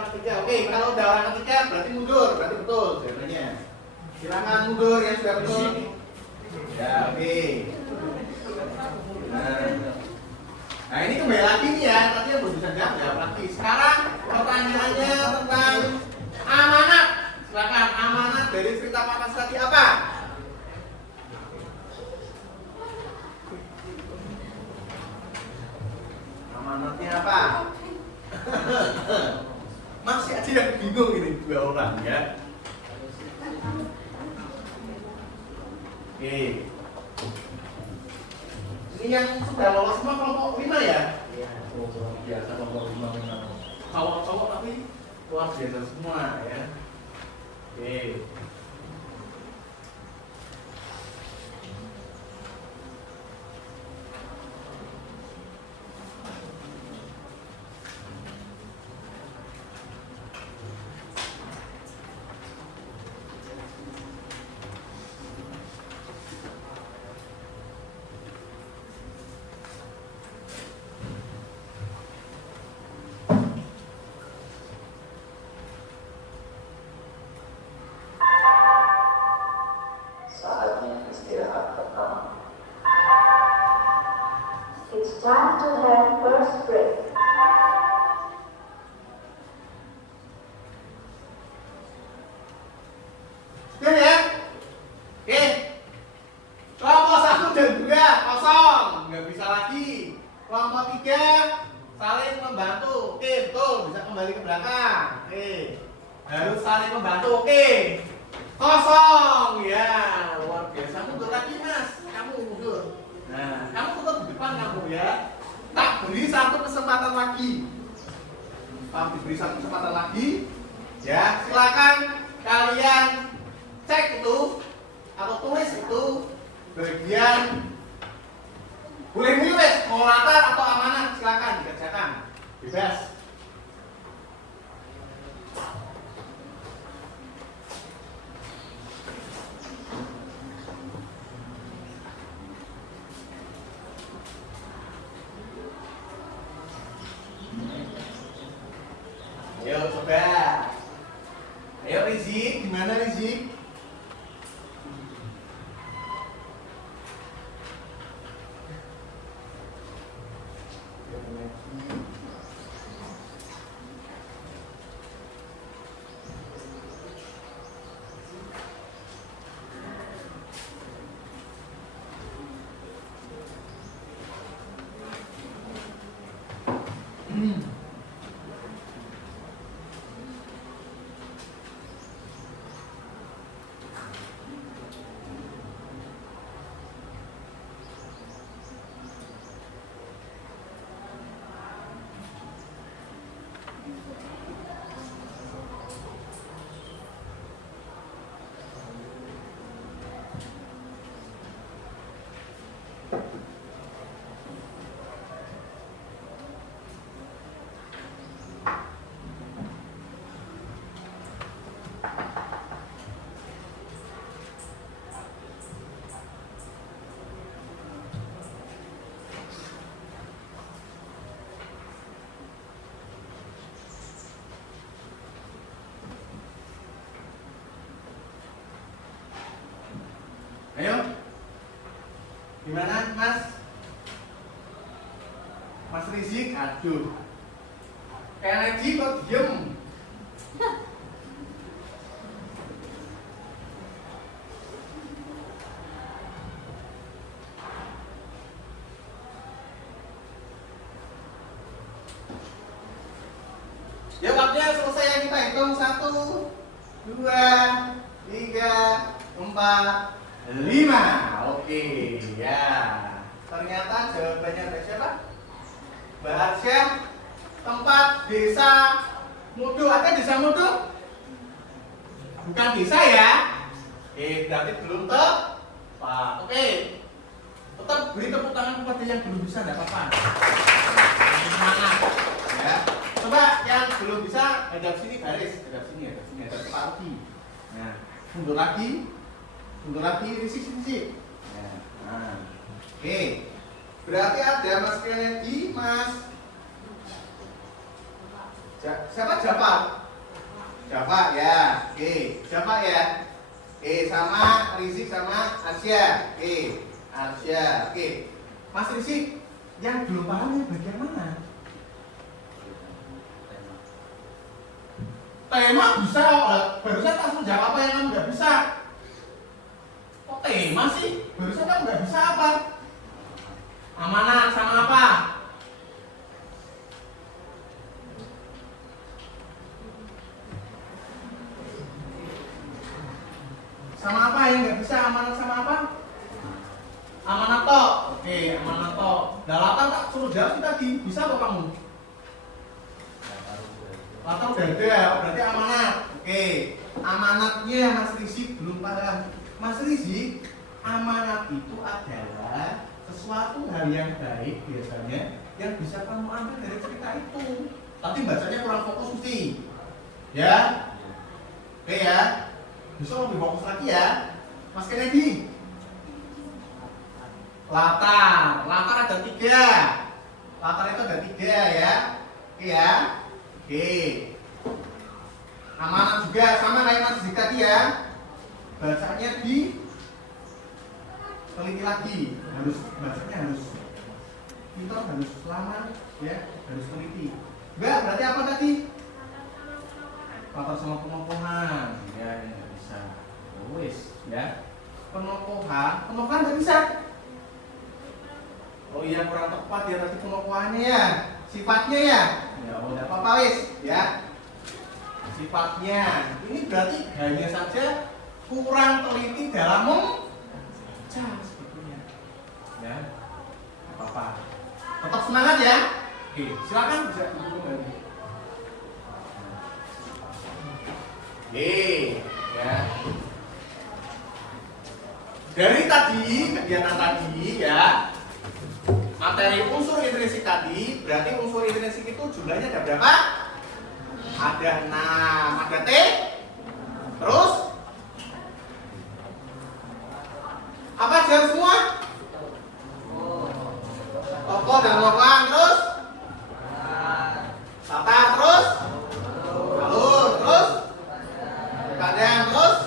ketiga. Oke, kalau udah orang ketiga berarti mundur, berarti betul jawabannya. Silakan mundur yang sudah betul. Ya, oke. Nah ini kembali lagi nih ya, tadi yang belum bisa jawab lagi. Sekarang pertanyaannya tentang amanat. Silakan, amanat dari cerita fantasi tadi apa? Amanatnya apa? Masih aja yang bingung ini dua orang ya. Oke. Ini yang sudah lolos semua kelompok 5 ya? Iya. Oh, luar biasa kelompok 5 memang. Cowok-cowok tapi luar biasa semua ya. Oke. Saatnya istirahat pertama. It's time to have first break. Sudah ya? Oke. Kelompok 1 dan 2 kosong, nggak bisa lagi. Kelompok 3 saling membantu. Oke, betul, bisa kembali ke belakang. Oke. Harus saling membantu. Oke. Kosong. Ya, luar biasa. Mundur lagi, Mas. Kamu mundur. Nah, kamu tetap di depan kamu ya. Tak beri satu kesempatan lagi. Tak diberi satu kesempatan lagi. Ya, silakan kalian cek itu atau tulis itu bagian boleh milih mau latar atau amanat, silakan dikerjakan bebas. Ayo coba. Ayo Rizik, gimana Rizik? Aduh. Kennedy kok diem? Ya waktunya selesai ya, kita hitung 1, 2, 3, 4, 5. Oke, ya. Ternyata jawabannya ada siapa? Mbak Arsya. Tempat desa Mudu, ada desa Mudu? Bukan desa ya? Berarti belum tepat. Oke. Tetap beri tepuk tangan kepada yang belum bisa, tidak apa-apa. Semangat. Ya. Coba yang belum bisa hadap sini garis, hadap sini, hadap Pak Rudi. Nah, mundur lagi, risik. Nah. Oke. Berarti ada Mas Kennedy, Mas siapa Java ya. Oke, Java ya. Sama Rizik sama Arsya. Arsya. Oke. Mas Rizik, yang belum paham yang bagian mana? Tema bisa, barusan langsung jawab apa yang kamu nggak bisa. Kok tema sih? Barusan kamu nggak bisa apa? Amanat sama apa? Sama apa yang nggak bisa? Amanat sama apa? Amanat tok. Oke, amanat tok. Dalatan tak suruh jawab sih tadi. Bisa kok kamu? Atau udah ada, berarti amanat. Oke, amanatnya Mas Rizik belum paham. Mas Rizik, amanat itu adalah sesuatu hal yang baik biasanya yang bisa kamu ambil dari cerita itu. Tapi bacanya kurang fokus mesti. Ya? Oke ya? Bisa lebih fokus lagi ya? Mas Kennedy. Latar ada 3. Latar itu ada 3 ya. Oke ya? Oke. Amanat juga sama kayak Mas Zik tadi ya. Bacanya di teliti lagi. Bacanya harus pintar, harus lama ya, harus teliti. Enggak, berarti apa tadi? Latar sama pengokohan. Ya, ini enggak bisa. Wis, ya. Pengokohan enggak bisa. Oh iya, kurang tepat ya tadi pengokohannya ya. Sifatnya ya. Ya udah apa-apa wis ya. Sifatnya ini berarti hanya saja kurang teliti dalam membaca sebetulnya. Ya. Apa-apa. Tetap semangat ya. Oke, silakan bisa duduk lagi. Ya. Dari tadi kegiatan tadi ya. Materi unsur intrinsik tadi, berarti unsur intrinsik itu jumlahnya ada berapa? Ada 6, ada T. Terus apa aja semua? Tokoh dan lokan, terus tata, terus alur, terus kadang, terus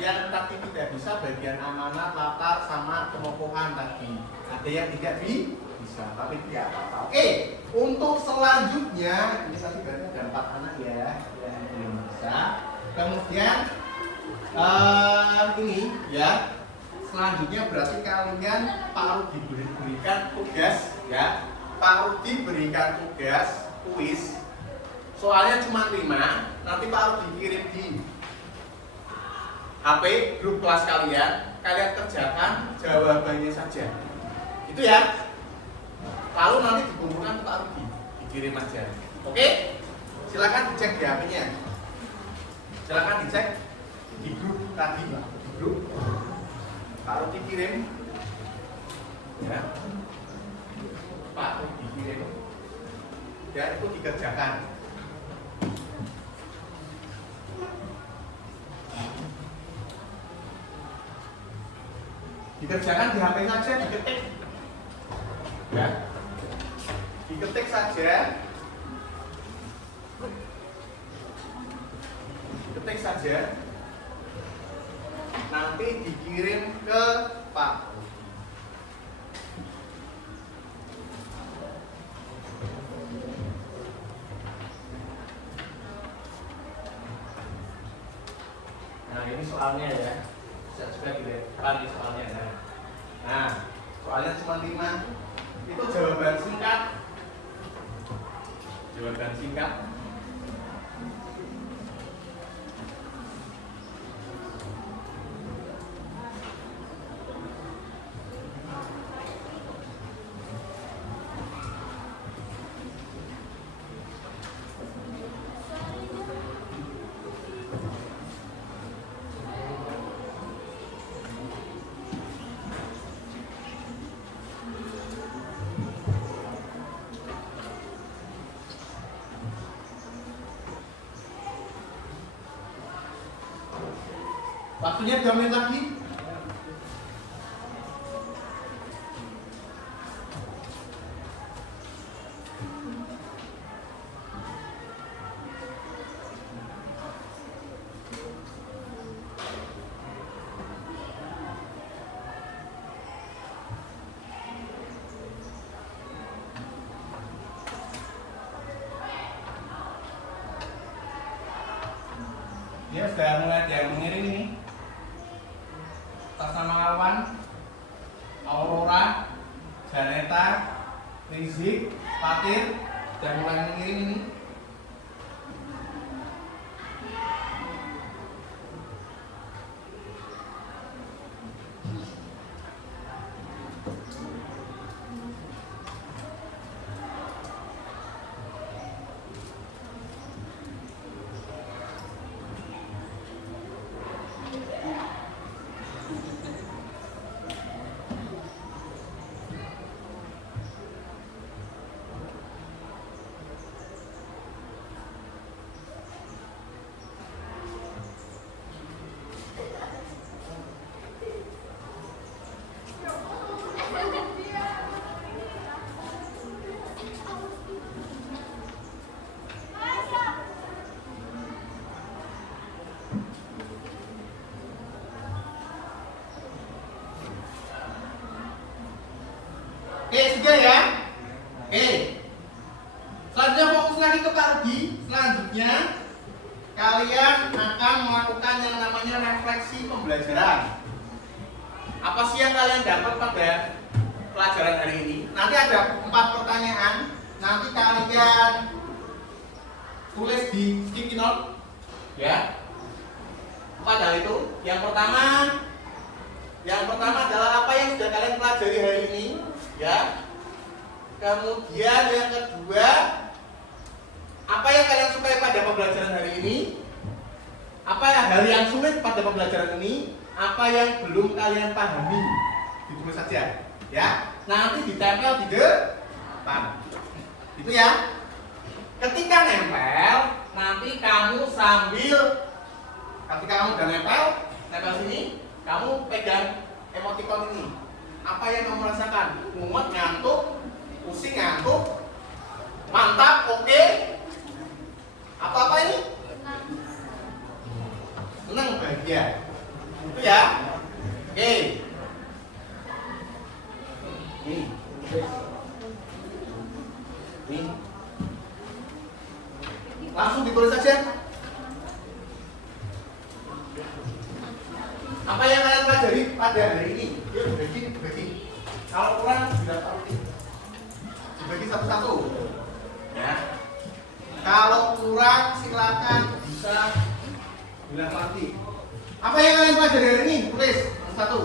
yang tadi tidak bisa bagian amanat, latar, sama pemokohan tadi. Ada yang tidak bisa, tapi tidak apa-apa. Oke, untuk selanjutnya ini tadi berarti ada 4 anak ya yang belum bisa. Kemudian ini ya. Selanjutnya berarti kalian Pak Rudi diberikan tugas ya. Pak Rudi berikan tugas kuis. Soalnya cuma 5. Nanti Pak Rudi kirim di HP grup kelas kalian. Kalian kerjakan jawabannya saja. Itu ya. Lalu nanti dikumpulkan ke Pak Rudi, dikirim aja. Oke? Silakan dicek di HP-nya. Silakan dicek di grup tadi, di grup. Pak Rudi kirim. Ya. Pak Rudi kirim. Ya, itu dikerjakan. Dikerjakan di HP saja, diketik. Ya. Diketik saja. Ketik saja. Nanti dikirim ke Pak. soalnya ya. Bisa juga di depan nih soalnya. Nah, soalnya cuma 5. Itu jawaban singkat. Jawaban singkat. Waktunya 2 menit lagi. Dia sudah mulai ada yang mengiring ini. Atas nama Alwan, Aurora, Janeta, Rizik, Fatir, dan mulai mengiring ini. Oke, sudah ya. Oke. Selanjutnya fokus lagi ke Pak Rudi. Selanjutnya kalian akan melakukan yang namanya refleksi pembelajaran. Apa sih yang kalian dapat pada pelajaran hari ini? Nanti ada 4 pertanyaan. Nanti kalian tulis di sticky note, ya. 4 hal itu. Yang pertama adalah apa yang sudah kalian pelajari hari ini, ya. Kemudian yang kedua, apa yang kalian sukai pada pembelajaran hari ini? Apa hal yang sulit pada pembelajaran ini? Apa yang belum kalian pahami? Ditulis saja, ya. Nanti ditempel di depan. Itu ya. Ketika nempel, nanti kamu sambil ketika kamu udah nempel sini, kamu pegang emoticon ini. Apa yang kamu rasakan? Mumet, ngantuk, pusing, ngantuk, mantap, oke. Apa ini? Senang, bahagia. Itu ya. Oke. Nih. Langsung ditulis saja. Apa yang kalian pelajari pada hari ini? Yuk, bagi. Kalau kurang dibagi satu-satu. Ya. Kalau kurang silakan bisa bilang lagi. Apa yang kalian pelajari hari ini? Tulis satu.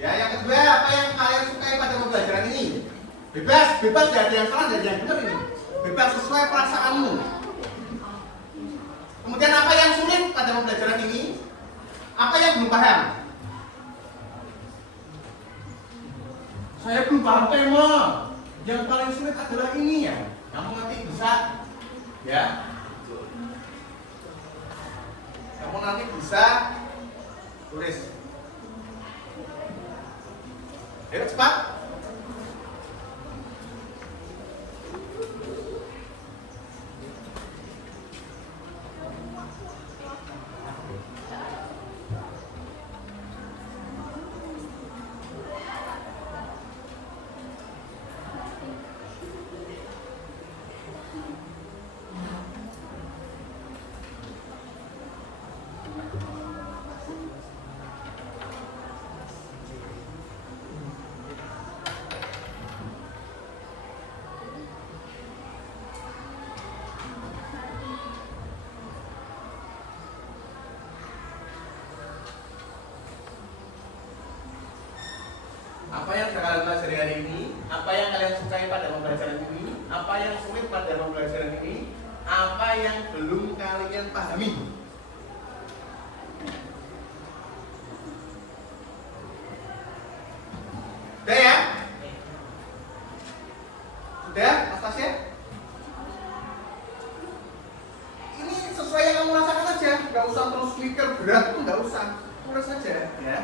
Ya, yang kedua, apa yang kalian sukai pada pembelajaran ini? Bebas dari yang salah dan yang benar ini. Bebas sesuai perasaanmu. Kemudian apa yang sulit pada pembelajaran ini? Apa yang belum paham? Saya belum paham tema. Yang paling sulit adalah ini ya. Kamu nanti bisa, ya. Kamu nanti bisa tulis. Ayo cepat. Apa yang sudah kalian pelajari hari ini? Apa yang kalian sukai pada pembelajaran ini? Apa yang sulit pada pembelajaran ini? Apa yang belum kalian pahami? Sudah ya? Sudah, Mas Tasya? Ini sesuai yang kamu rasakan aja, nggak usah terus mikir berat tuh, nggak usah, kurang saja, ya.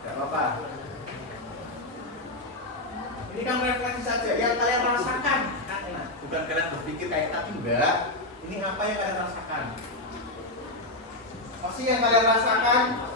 Nggak apa-apa. Ini kan refleksi saja yang kalian rasakan, bukan kalian berpikir kayak tadi enggak. Ini apa yang kalian rasakan? Pasti yang kalian rasakan.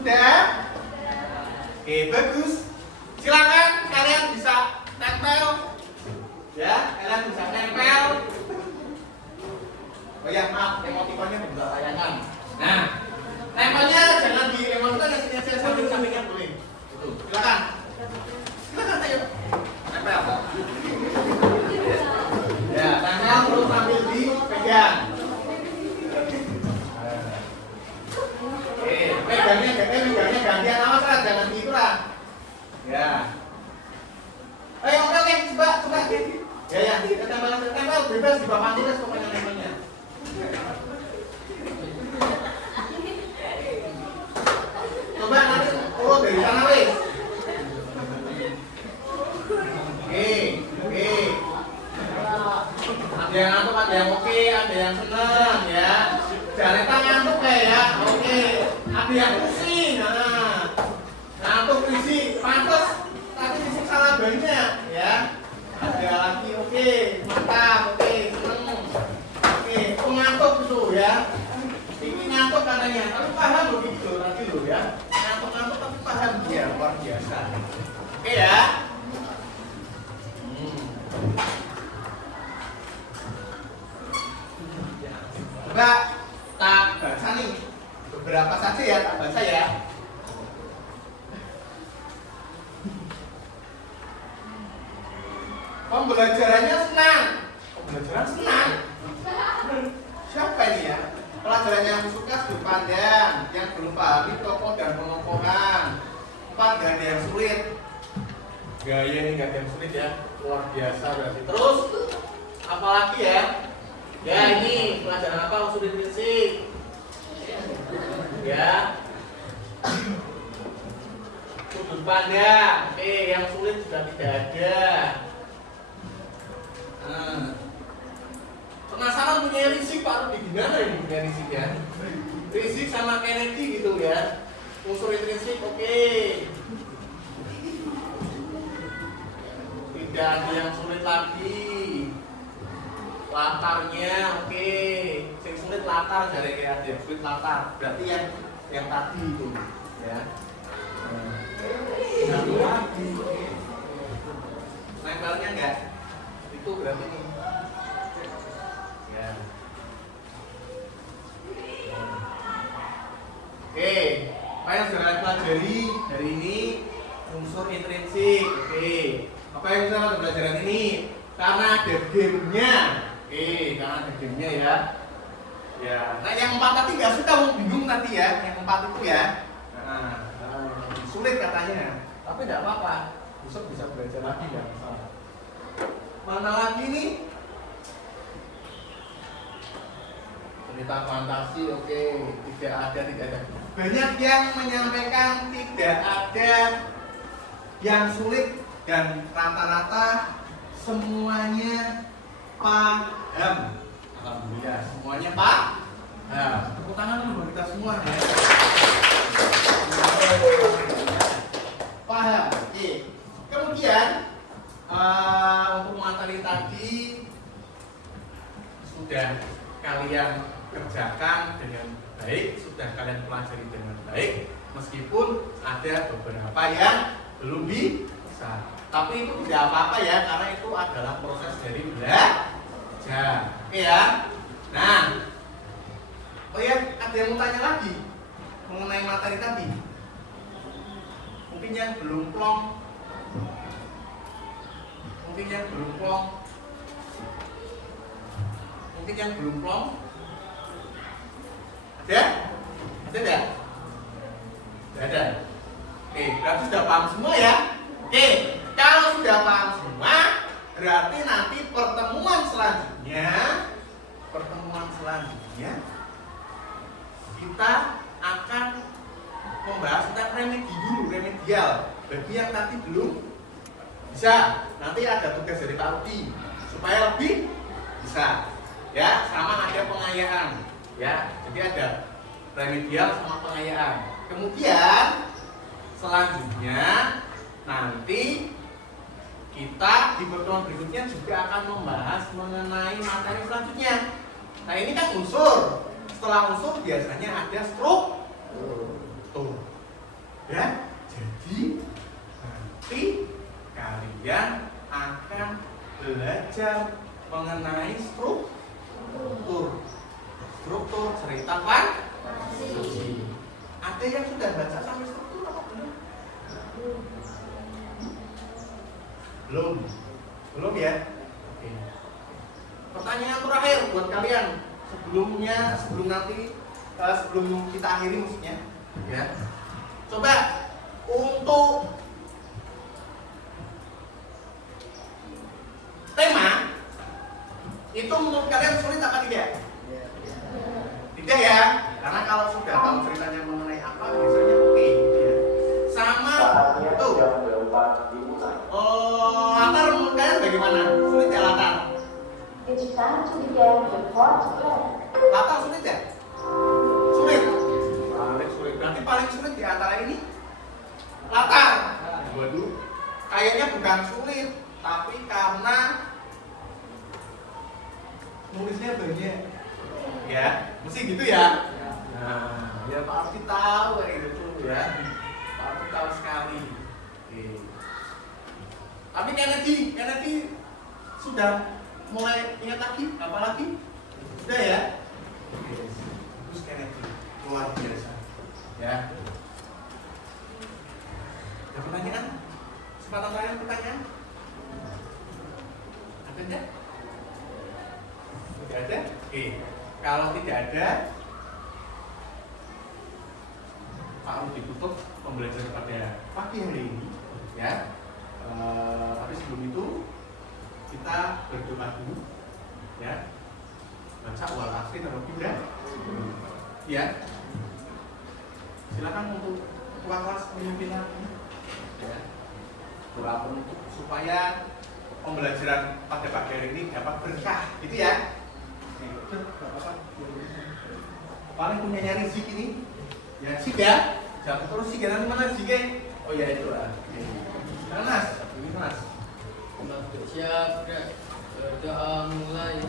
Sudah? Oke, bagus. Silakan kalian bisa tempel. Ya, kalian bisa tempel. Oh ya, maaf, emotikonnya juga layangan. Nah, tempelnya jangan di emotikon yang sini samping-sampingnya boleh. Tuh, silakan. Silakan ayo. Tempel. Ya, tempel terus sambil dipegang. Megangnya gantian, awas lah, jangan gitu lah. Ya. Oke, coba. Ya, tempel bebas di bawah tulis pokoknya tempelnya. Coba nanti urut dari sana wes. Oke. Ada yang ngantuk, ada yang oke, ada yang seneng ya. Jangan ngantuk kayak ya. Oke. Ada yang pusing, ngantuk risik, pantas tapi risik salah banyak ya. Ada lagi, oke, mantap, oke, seneng, oke, ngantuk itu ya. Ini ngantuk katanya, tapi paham loh gitu tadi loh ya. Ngantuk tapi paham dia, luar biasa. Oke ya. Coba tak baca nih. Beberapa saja ya, tak baca ya. Pembelajarannya senang. Pembelajaran senang. Siapa ini ya? Pelajaran yang suka sudut pandang, yang belum pahami tokoh dan pengokohan. 4 gak ada yang sulit. Gaya ini gak ada yang sulit ya, luar biasa berarti. Terus apalagi ya? Ya ini pelajaran apa? Unsur intrinsik. Ya, sudut pandang. Oke, yang sulit sudah tidak ada. Penasaran punya risik Pak Rudi, gimana ini punya risik ya? Risik sama Kennedy gitu ya. Unsur intrinsik, oke. Tidak ada yang sulit lagi. Latarnya, oke. Yang sulit latar, dari kayak ada yang sulit latar. Berarti yang tadi itu, ya. Satu lagi. Nempelnya enggak? Itu berarti ini. Ya. Oke, apa yang sudah kalian pelajari hari ini? Unsur intrinsik, oke. Apa yang sudah kalian pelajaran ini? Karena ada gamenya. Oke, karena ada gamenya ya. Ya, nah yang 4 tadi nggak suka, bingung tadi ya. Yang 4 itu ya. Sulit katanya. Tapi tidak apa-apa. Besok bisa belajar lagi ya. Mana lagi nih? Cerita fantasi, oke. Tidak ada. Banyak yang menyampaikan tidak ada yang sulit dan rata-rata semuanya paham. Alhamdulillah, semuanya paham. Nah, tepuk tangan dulu kita semua ya. Paham. Oke. Kemudian untuk materi tadi sudah kalian kerjakan dengan baik, sudah kalian pelajari dengan baik. Meskipun ada beberapa yang belum bisa. Tapi itu tidak apa-apa ya, karena itu adalah proses dari belajar. Oke ya. Nah, oh ya, ada yang mau tanya lagi mengenai materi tadi? Mungkin yang belum plong. Mungkin yang belum plong. Mungkin yang belum plong. Ada? Ada tidak? Tidak ada. Oke, berarti sudah paham semua ya? Oke, kalau sudah paham semua, berarti nanti pertemuan selanjutnya kita akan membahas tentang remedial bagi yang tadi belum bisa. Nanti ada tugas dari Pak Rudi supaya lebih bisa ya, sama ada pengayaan ya, jadi ada remedial sama pengayaan. Kemudian selanjutnya nanti kita di pertemuan berikutnya juga akan membahas mengenai materi selanjutnya. Nah ini kan unsur. Setelah unsur biasanya ada struktur. Ya, jadi nanti kalian akan belajar mengenai struktur cerita fantasi. Ada yang sudah baca sampai struktur apa belum? Belum ya? Oke. Pertanyaan terakhir buat kalian sebelum kita akhiri maksudnya, ya. Coba untuk tema itu menurut kalian sulit apa tidak? Tidak ya, karena kalau sudah tahu ceritanya mengenai apa biasanya oke, ya. Sama Saatnya itu. jam 4 dimulai. Latar menurut kalian bagaimana? Sulit ya latar? It's time to begin the fourth grade. Latar sulit ya? Sulit. Paling sulit. Berarti paling sulit di antara ini latar. Waduh. Kayaknya bukan sulit, tapi karena nulisnya banyak. Ya, mesti gitu ya. Nah, ya Pak Arti tahu kayak gitu ya. Pak Arti tahu sekali. Oke. Tapi Kennedy sudah mulai ingat lagi? Apa lagi? Sudah ya? Oke. Terus Kennedy luar biasa. Ya. Ada pertanyaan? Kesempatan terakhir pertanyaan? Ada enggak? Tidak ada? Oke. Kalau tidak ada, Pak Rudi tutup pembelajaran pada pagi hari ini, ya. Tapi sebelum itu kita berdoa dulu, ya. Baca wal asri terlebih dahulu, ya. Silakan untuk ketua kelas memimpin lagi, ya. Doa penutup supaya pembelajaran pada pagi hari ini dapat berkah, gitu ya. Paling punya Rizik ini, ya Zik ya, jatuh terus Zik ya, nanti mana Zik? Oh ya itu lah. Mas, ini Mas. Siap, berdoa mulai.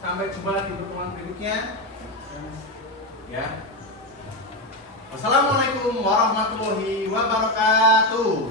Sampai jumpa lagi di pertemuan berikutnya. Ya. Wassalamualaikum warahmatullahi wabarakatuh.